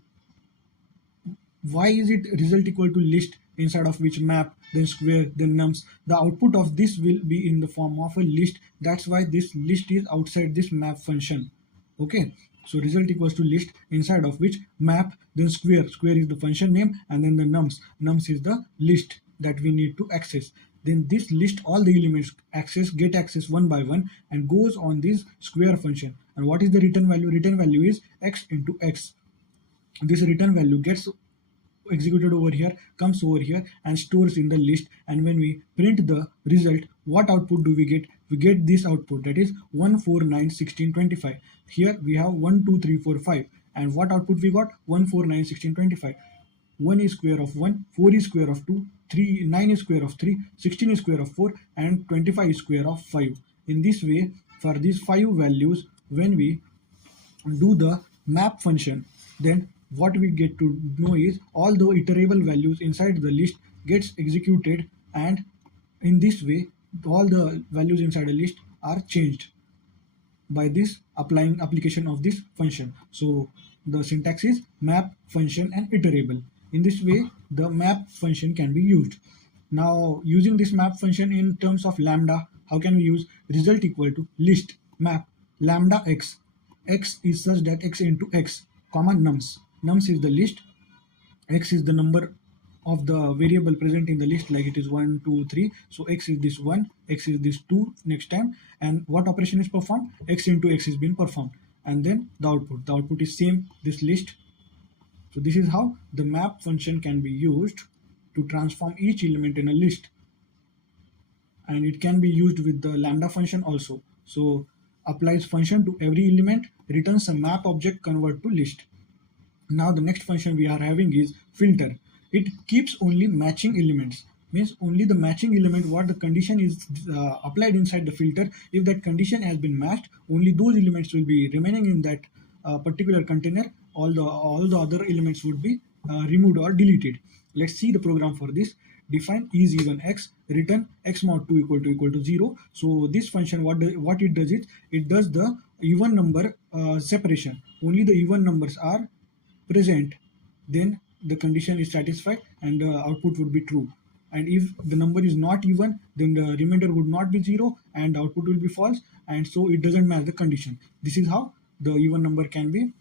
why is it result equal to list inside of which map, then square, then nums? The output of this will be in the form of a list. That's why this list is outside this map function. Okay, so result equals to list inside of which map, then square. Square is the function name, and then the nums is the list that we need to access. Then this list all the elements get access one by one and goes on this square function. And what is the return value? Return value is x into x. This return value gets executed over here, comes over here and stores in the list. And when we print the result, what output do we get? We get this output, that is 1 4 9 16 25. Here we have 1 2 3 4 5, and what output we got? 1 4 9 16 25. 1 is square of 1, 4 is square of 2, 9 is square of 3, 16 is square of 4, and 25 is square of 5. In this way, for these 5 values, when we do the map function, then what we get to know is all the iterable values inside the list gets executed, and in this way all the values inside a list are changed by this application of this function. So the syntax is map function and iterable. In this way the map function can be used. Now using this map function in terms of lambda, how can we use? Result equal to list map lambda x. X is such that x into x comma nums. Nums is the list, x is the number of the variable present in the list, like it is 1 2 3. So x is this 1, x is this 2 next time, and what operation is performed? X into x is being performed, and then the output is same, this list. So this is how the map function can be used to transform each element in a list, and it can be used with the lambda function also. So applies function to every element, returns a map object, convert to list. Now the next function we are having is filter. It keeps only matching elements, means only the matching element what the condition is applied inside the filter. If that condition has been matched, only those elements will be remaining in that particular container. All the other elements would be removed or deleted. Let's see the program for this. Define is even x, return x mod 2 equal to 0. So this function what it does is it does the even number separation. Only the even numbers are present, then the condition is satisfied and the output would be true. And if the number is not even, then the remainder would not be 0 and output will be false, and so it doesn't match the condition. This is how the even number can be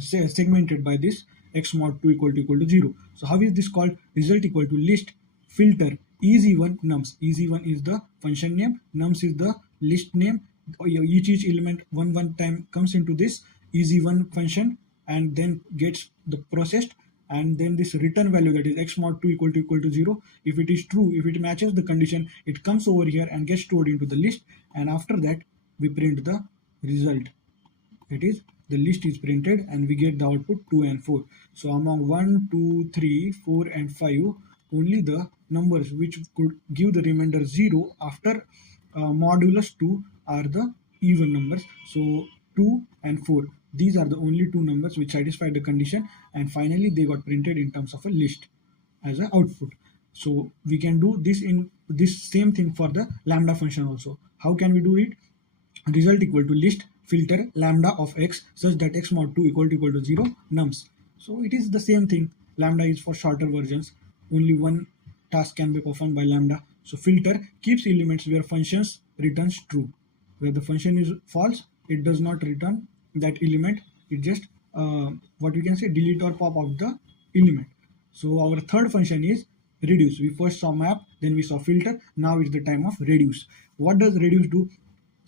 segmented by this x mod 2 equal to 0. So how is this called? Result equal to list filter is even nums. Is even is the function name, nums is the list name. Each element one time comes into this is even function and then gets the processed, and then this return value, that is x mod 2 equal to 0, if it is true, if it matches the condition, it comes over here and gets stored into the list, and after that we print the result. That is, the list is printed and we get the output 2 and 4. So among 1 2 3 4 and 5, only the numbers which could give the remainder 0 after modulus 2 are the even numbers. So 2 and 4, these are the only two numbers which satisfy the condition, and finally they got printed in terms of a list as an output. So we can do this in this same thing for the lambda function also. How can we do it? Result equal to list filter lambda of x such that x mod 2 equal to 0 nums. So it is the same thing. Lambda is for shorter versions. Only one task can be performed by lambda. So filter keeps elements where functions returns true. Where the function is false, it does not return that element. It just what we can say, delete or pop out the element. So our third function is reduce. We first saw map, then we saw filter. Now it's the time of reduce. What does reduce do?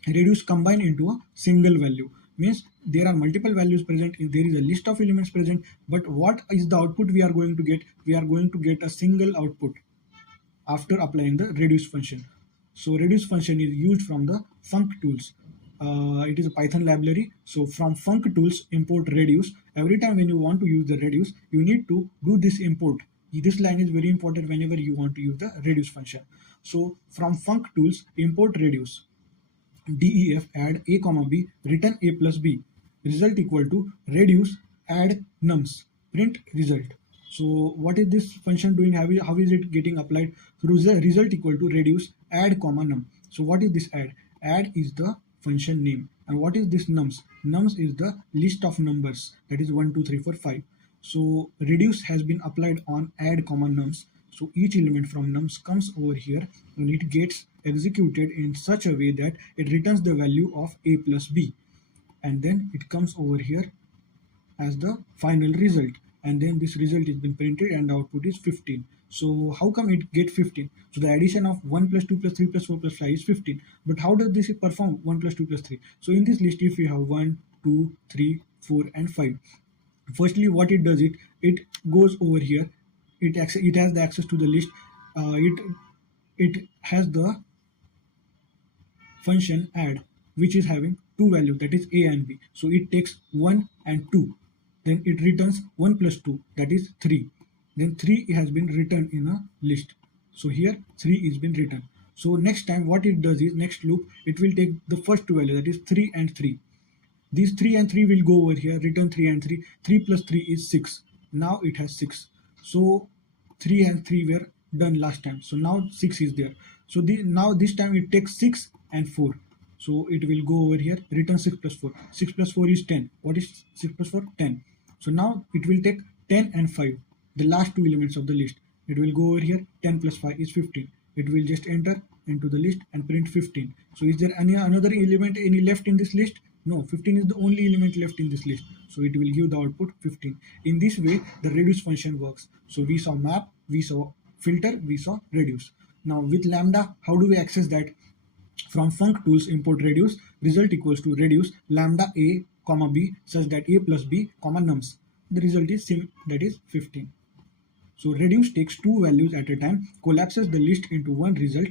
Reduce combine into a single value, means there are multiple values present, there is a list of elements present, but what is the output we are going to get? We are going to get a single output after applying the reduce function. So reduce function is used from the func tools. It is a Python library. So from func tools, import reduce. Every time when you want to use the reduce, you need to do this import. This line is very important whenever you want to use the reduce function. So from func tools, import reduce. def add a comma b, return a plus b, result equal to reduce add nums, print result. So what is this function doing? How is it getting applied? So result equal to reduce add comma num. So what is this add? Add is the function name. And what is this nums? Nums is the list of numbers, that is 1, 2, 3, 4, 5. So reduce has been applied on add comma nums. So each element from nums comes over here and it gets executed in such a way that it returns the value of a plus b, and then it comes over here as the final result, and then this result is been printed and the output is 15. So how come it get 15? So the addition of 1 plus 2 plus 3 plus 4 plus 5 is 15. But how does this perform 1 plus 2 plus 3? So in this list, if you have 1, 2, 3, 4 and 5, firstly what it does, it goes over here, it has the access to the list, it has the function add, which is having two values, that is a and b. So it takes 1 and 2, then it returns 1 plus 2, that is 3. Then 3 has been written in a list. So here 3 is been written. So next time what it does is, next loop, it will take the first two values, that is 3 and 3. These 3 and 3 will go over here, return 3 and 3. 3 plus 3 is 6. Now it has 6. So 3 and 3 were done last time. So now 6 is there. So now this time it takes 6 and 4. So it will go over here, return 6 plus 4. 6 plus 4 is 10. What is 6 plus 4? 10. So now it will take 10 and 5, the last two elements of the list. It will go over here, 10 plus 5 is 15. It will just enter into the list and print 15. So is there another element left in this list? No, 15 is the only element left in this list. So it will give the output 15. In this way, the reduce function works. So we saw map, we saw filter, we saw reduce. Now with Lambda, how do we access that? From func tools, import reduce, result equals to reduce lambda a comma b such that a plus b comma nums. The result is that is 15. So reduce takes two values at a time, collapses the list into one result.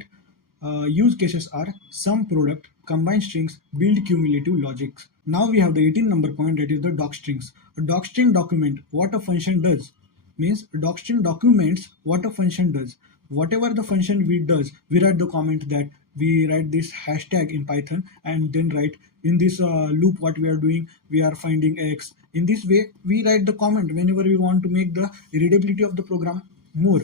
Use cases are sum product, combine strings, build cumulative logics. Now we have the 18 number point, that is the docstrings. A docstring document what a function does. Means docstring documents what a function does. Whatever the function does, we write the comment that we write this hashtag in Python, and then write in this loop what we are doing, we are finding x. In this way, we write the comment whenever we want to make the readability of the program more.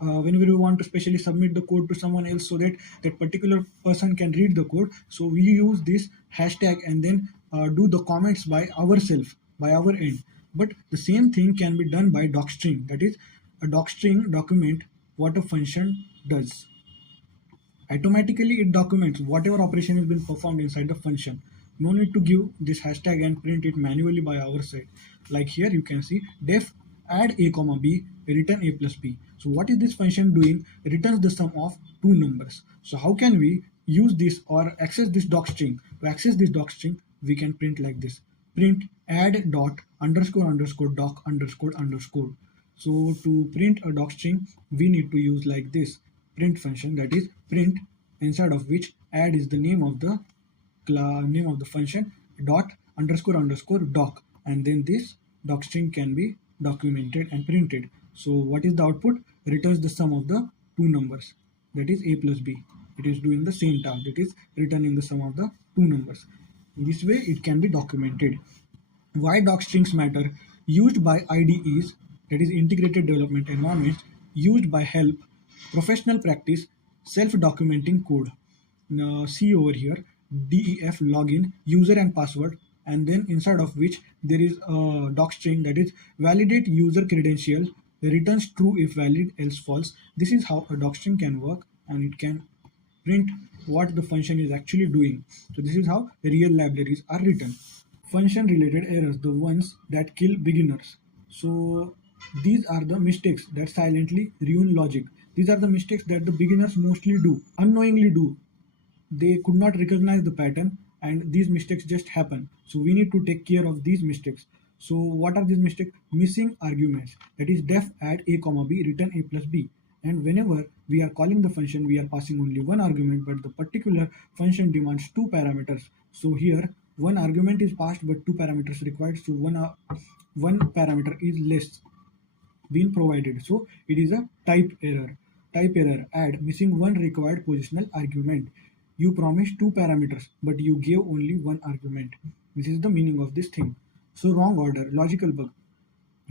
Whenever we want to specially submit the code to someone else so that that particular person can read the code, so we use this hashtag and then do the comments by ourselves, by our end. But the same thing can be done by docstring, that is a docstring document what a function does. Automatically it documents whatever operation has been performed inside the function. No need to give this hashtag and print it manually by our side. Like here you can see def add a comma b, return a plus b. So what is this function doing? It returns the sum of two numbers. So how can we use this or access this docstring? To access this docstring, we can print like this: print add dot underscore underscore doc underscore underscore. So to print a docstring, we need to use like this print function, that is print, inside of which add is the name of the function, dot underscore underscore doc, and then this docstring can be documented and printed. So what is the output? Returns the sum of the two numbers, that is a plus b. It is doing the same task, it is returning the sum of the two numbers. In this way it can be documented. Why docstrings matter? Used by IDEs, that is integrated development environments, used by help, professional practice, self-documenting code. Now see over here, def login, user and password, and then inside of which there is a docstring, that is validate user credential, returns true if valid, else false. This is how a docstring can work, and it can print what the function is actually doing. So this is how real libraries are written. Function related errors, the ones that kill beginners. So these are the mistakes that silently ruin logic. These are the mistakes that the beginners mostly do, unknowingly do. They could not recognize the pattern and these mistakes just happen. So we need to take care of these mistakes. So what are these mistakes? Missing arguments, that is def add a comma b, return a plus b. And whenever we are calling the function, we are passing only one argument, but the particular function demands two parameters. So here one argument is passed but two parameters required, so one parameter is less being provided. So it is a type error. Type error, add missing one required positional argument. You promised two parameters but you gave only one argument. This is the meaning of this thing. So wrong order, logical bug.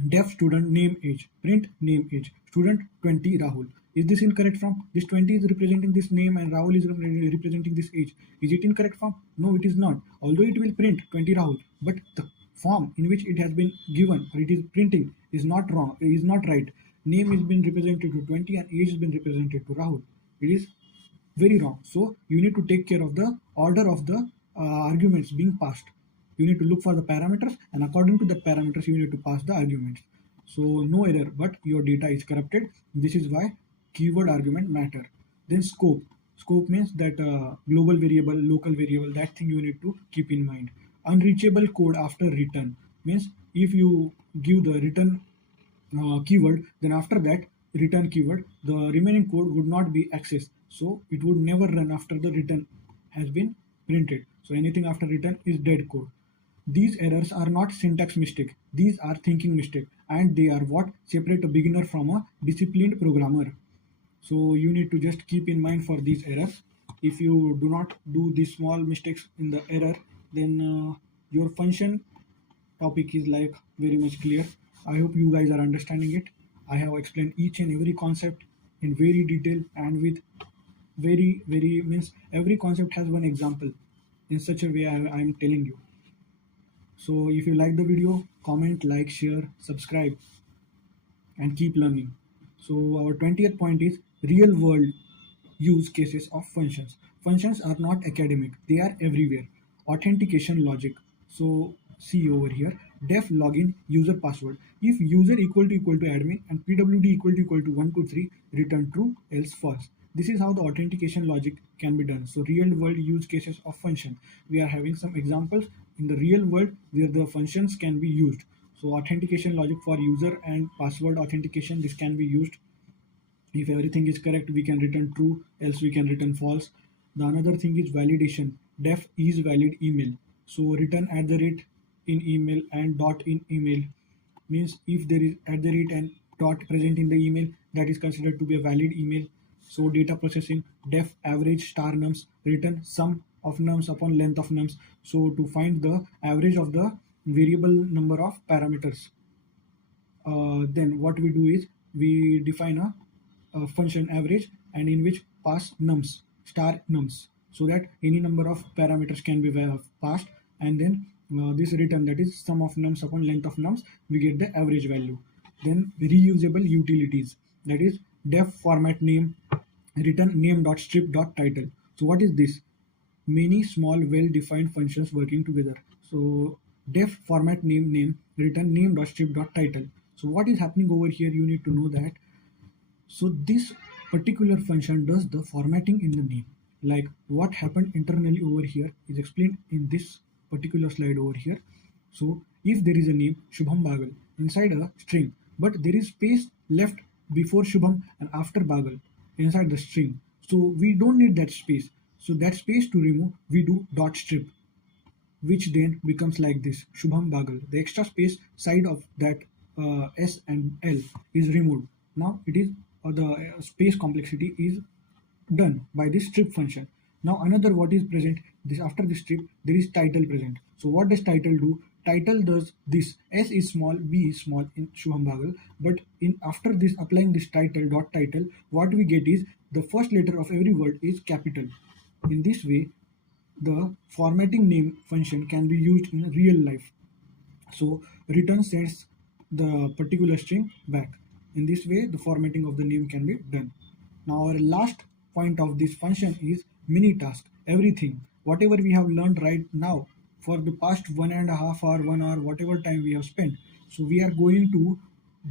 Deaf student name age, print name age, student 20 Rahul. Is this incorrect form? This 20 is representing this name and Rahul is representing this age. Is it incorrect form? No, it is not. Although it will print 20 Rahul, but the form in which it has been given or it is printing is not wrong, is not right. Name is been represented to 20 and age has been represented to Rahul. It is very wrong. So you need to take care of the order of the arguments being passed. You need to look for the parameters, and according to the parameters you need to pass the arguments. So no error, but your data is corrupted. This is why keyword argument matter. Then scope means that global variable, local variable, that thing you need to keep in mind. Unreachable code after return means if you give the return keyword, then after that return keyword, the remaining code would not be accessed, so it would never run after the return has been printed. So anything after return is dead code. These errors are not syntax mistake, these are thinking mistake, and they are what separate a beginner from a disciplined programmer. So you need to just keep in mind for these errors. If you do not do these small mistakes in the error, then your function topic is like very much clear. I hope you guys are understanding it. I have explained each and every concept in very detail and with very means every concept has one example in such a way I am telling you. So if you like the video, comment, like, share, subscribe, and keep learning. So our 20th point is real world use cases of functions. Functions are not academic, they are everywhere. Authentication logic. So see over here, def login user password. If user equal to admin and pwd equal to 123, return true, else false. This is how the authentication logic can be done. So real world use cases of function. We are having some examples in the real world where the functions can be used. So authentication logic for user and password authentication, this can be used. If everything is correct, we can return true, else we can return false. The another thing is validation. Def is valid email. So return at the rate in email and dot in email means if there is at the rate and dot present in the email, that is considered to be a valid email. So data processing, def average star nums, return sum of nums upon length of nums. So to find the average of the variable number of parameters, then what we do is we define a function average and in which pass nums, star nums, so that any number of parameters can be passed, and then this return, that is sum of nums upon length of nums, we get the average value. Then reusable utilities, that is def format name, return name.strip.title. So what is this? Many small well-defined functions working together. So def format name return name.strip.title. So what is happening over here, you need to know that. So this particular function does the formatting in the name. Like what happened internally over here is explained in this particular slide over here. So if there is a name Shubham Bagal inside a string, but there is space left before Shubham and after Bagal inside the string, so we don't need that space. So that space to remove, we do dot strip, which then becomes like this, Shubham Bagal. The extra space side of that S and L is removed. Now it is the space complexity is done by this strip function. Now another what is present, this after the strip there is title present. So what does title do? Title does this, S is small, B is small in Shubham Bagal, but in after this applying this title dot title, what we get is the first letter of every word is capital. In this way, the formatting name function can be used in real life. So return sends the particular string back. In this way, the formatting of the name can be done. Now our last point of this function is mini task. Everything, whatever we have learned right now for the past 1.5 hour, 1 hour, whatever time we have spent. So we are going to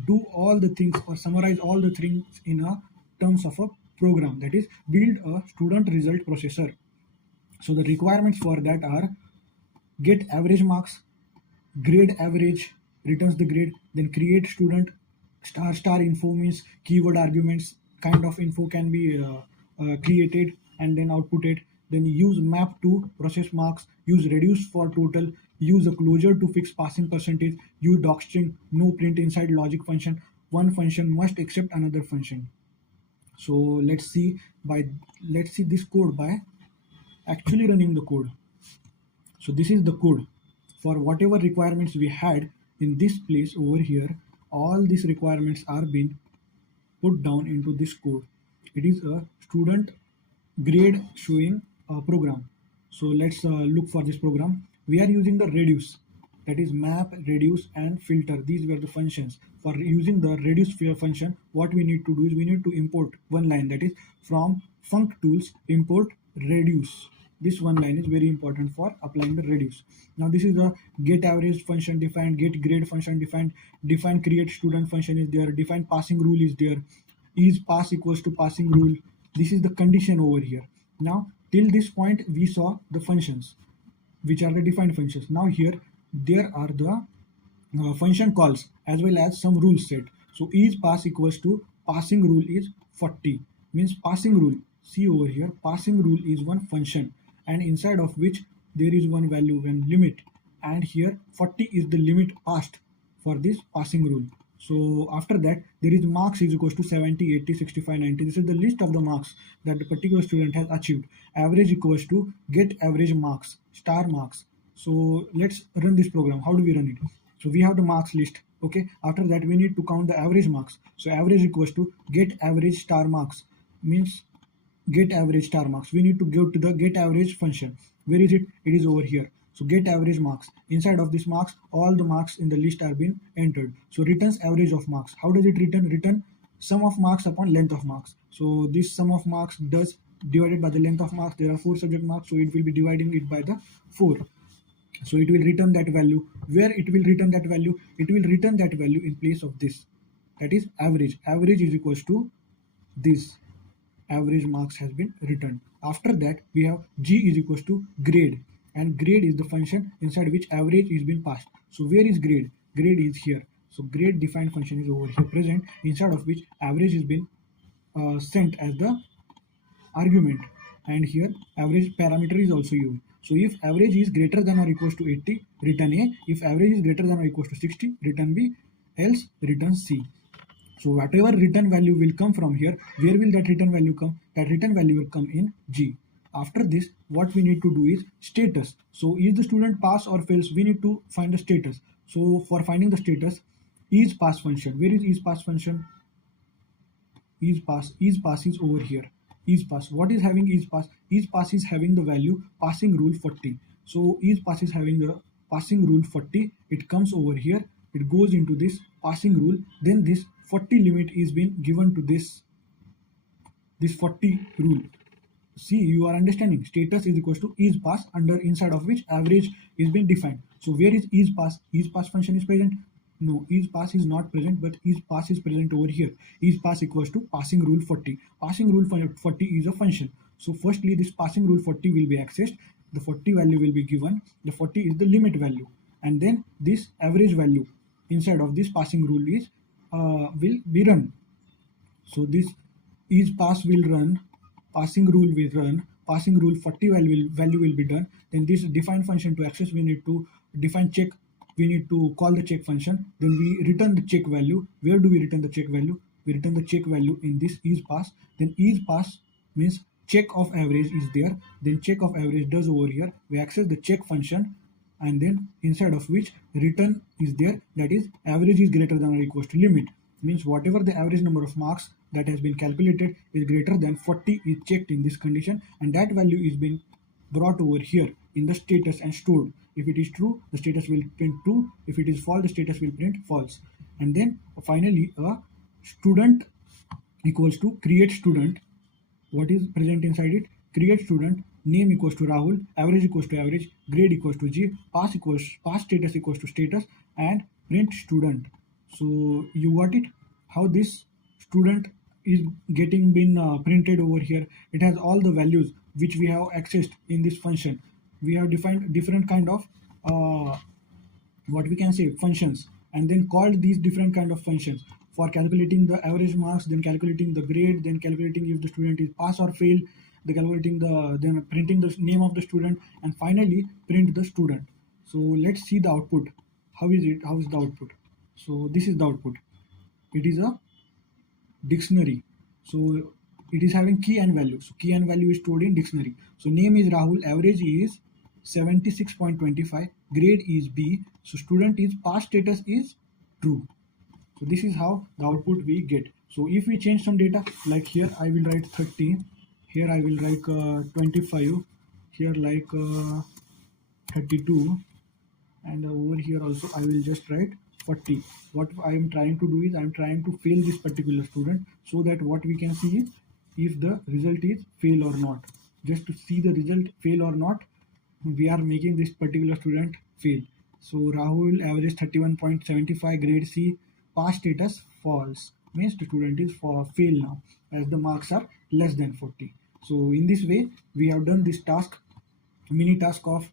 do all the things or summarize all the things in a terms of a program, that is build a student result processor. So the requirements for that are get average marks, grade average, returns the grade, then create student, star info means keyword arguments, kind of info can be created and then outputted. Then use map to process marks, use reduce for total, use a closure to fix passing percentage, use docstring, no print inside logic function. One function must accept another function. So let's see this code by actually running the code. So this is the code for whatever requirements we had in this place over here, all these requirements are being put down into this code. It is a student grade showing program. So let's look for this program. We are using the reduce, that is map, reduce and filter. These were the functions. For using the reduce function, what we need to do is we need to import one line, that is from func tools import reduce. This one line is very important for applying the reduce. Now this is the get average function defined, get grade function defined, define create student function is there, define passing rule is there, is pass equals to passing rule. This is the condition over here. Now till this point we saw the functions, which are the defined functions. Now here there are the function calls as well as some rules set. So is pass equals to passing rule is 40, means passing rule. See over here, passing rule is one function, and inside of which there is one value when limit, and here 40 is the limit passed for this passing rule. So after that there is marks is equals to 70, 80, 65, 90. This is the list of the marks that the particular student has achieved. Average equals to get average marks, star marks. So let's run this program. How do we run it? So we have the marks list. Okay, after that we need to count the average marks. So average equals to get average star marks, means get average star marks. We need to go to the get average function. Where is it? It is over here. So get average marks. Inside of this marks, all the marks in the list are being entered. So returns average of marks. How does it return? Return sum of marks upon length of marks. So this sum of marks does divided by the length of marks. There are 4 subject marks, so it will be dividing it by the 4. So it will return that value. Where it will return that value? It will return that value in place of this, that is average. Average is equals to this, average marks has been returned. After that we have g is equals to grade, and grade is the function inside which average is being passed. So where is grade? Grade is here. So grade defined function is over here present, inside of which average is been sent as the argument, and here average parameter is also used. So if average is greater than or equals to 80, return A. If average is greater than or equals to 60, return B, else return C. So whatever return value will come from here, where will that return value come? That return value will come in G. After this, what we need to do is status. So is the student pass or fails? We need to find the status. So for finding the status, is pass function. Where is pass function? Is pass is over here. Is pass. What is having is pass? Is pass is having the value passing rule 40. So is pass is having the passing rule 40. It comes over here. It goes into this passing rule. Then this 40 limit is being given to this 40 rule. See, you are understanding. Status is equals to is pass, under inside of which average is being defined. So where is pass? Is pass function is present? No, is pass is not present, but is pass is present over here. Is pass equals to passing rule 40. Passing rule 40 is a function. So firstly, this passing rule 40 will be accessed. The 40 value will be given. The 40 is the limit value, and then this average value inside of this passing rule is will be run. So this is pass will run, passing rule will run, passing rule 40 value will be done. Then this define function to access, we need to define check. We need to call the check function. Then we return the check value. Where do we return the check value? We return the check value in this is pass. Then is pass means check of average is there. Then check of average does over here. We access the check function, and then inside of which return is there, that is average is greater than or equals to limit, means whatever the average number of marks that has been calculated is greater than 40 is checked in this condition, and that value is being brought over here in the status and stored. If it is true, the status will print true. If it is false, the status will print false. And then finally a student equals to create student. What is present inside it? Create student, name equals to Rahul, average equals to average, grade equals to G, pass status equals to status, and print student. So you got it? How this student is getting been printed over here. It has all the values which we have accessed in this function. We have defined different kind of what we can say functions, and then called these different kind of functions for calculating the average marks, then calculating the grade, then calculating if the student is pass or fail, then printing the name of the student, and finally print the student. So let's see the output. How is it? How is the output? So this is the output. It is a dictionary. So it is having key and value. So key and value is stored in dictionary. So name is Rahul, average is 76.25, grade is B, so student is pass status is true. So this is how the output we get. So if we change some data, like here I will write 30, here I will write 25, here like 32, and over here also I will just write 40. What I am trying to do is I am trying to fail this particular student, so that what we can see is if the result is fail or not. Just to see the result fail or not, we are making this particular student fail. So Rahul average 31.75, grade C, pass status false, means the student is for fail now, as the marks are less than 40. So in this way we have done this task, mini task of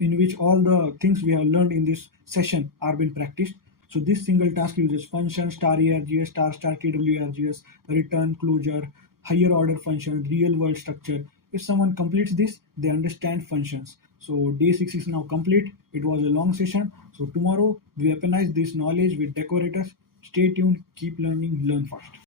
in which all the things we have learned in this session are been practiced. So this single task uses function, star args, star kwargs, return, closure, higher order function, real world structure. If someone completes this, they understand functions. So day 6 is now complete. It was a long session. So tomorrow we weaponize this knowledge with decorators. Stay tuned, keep learning, learn fast.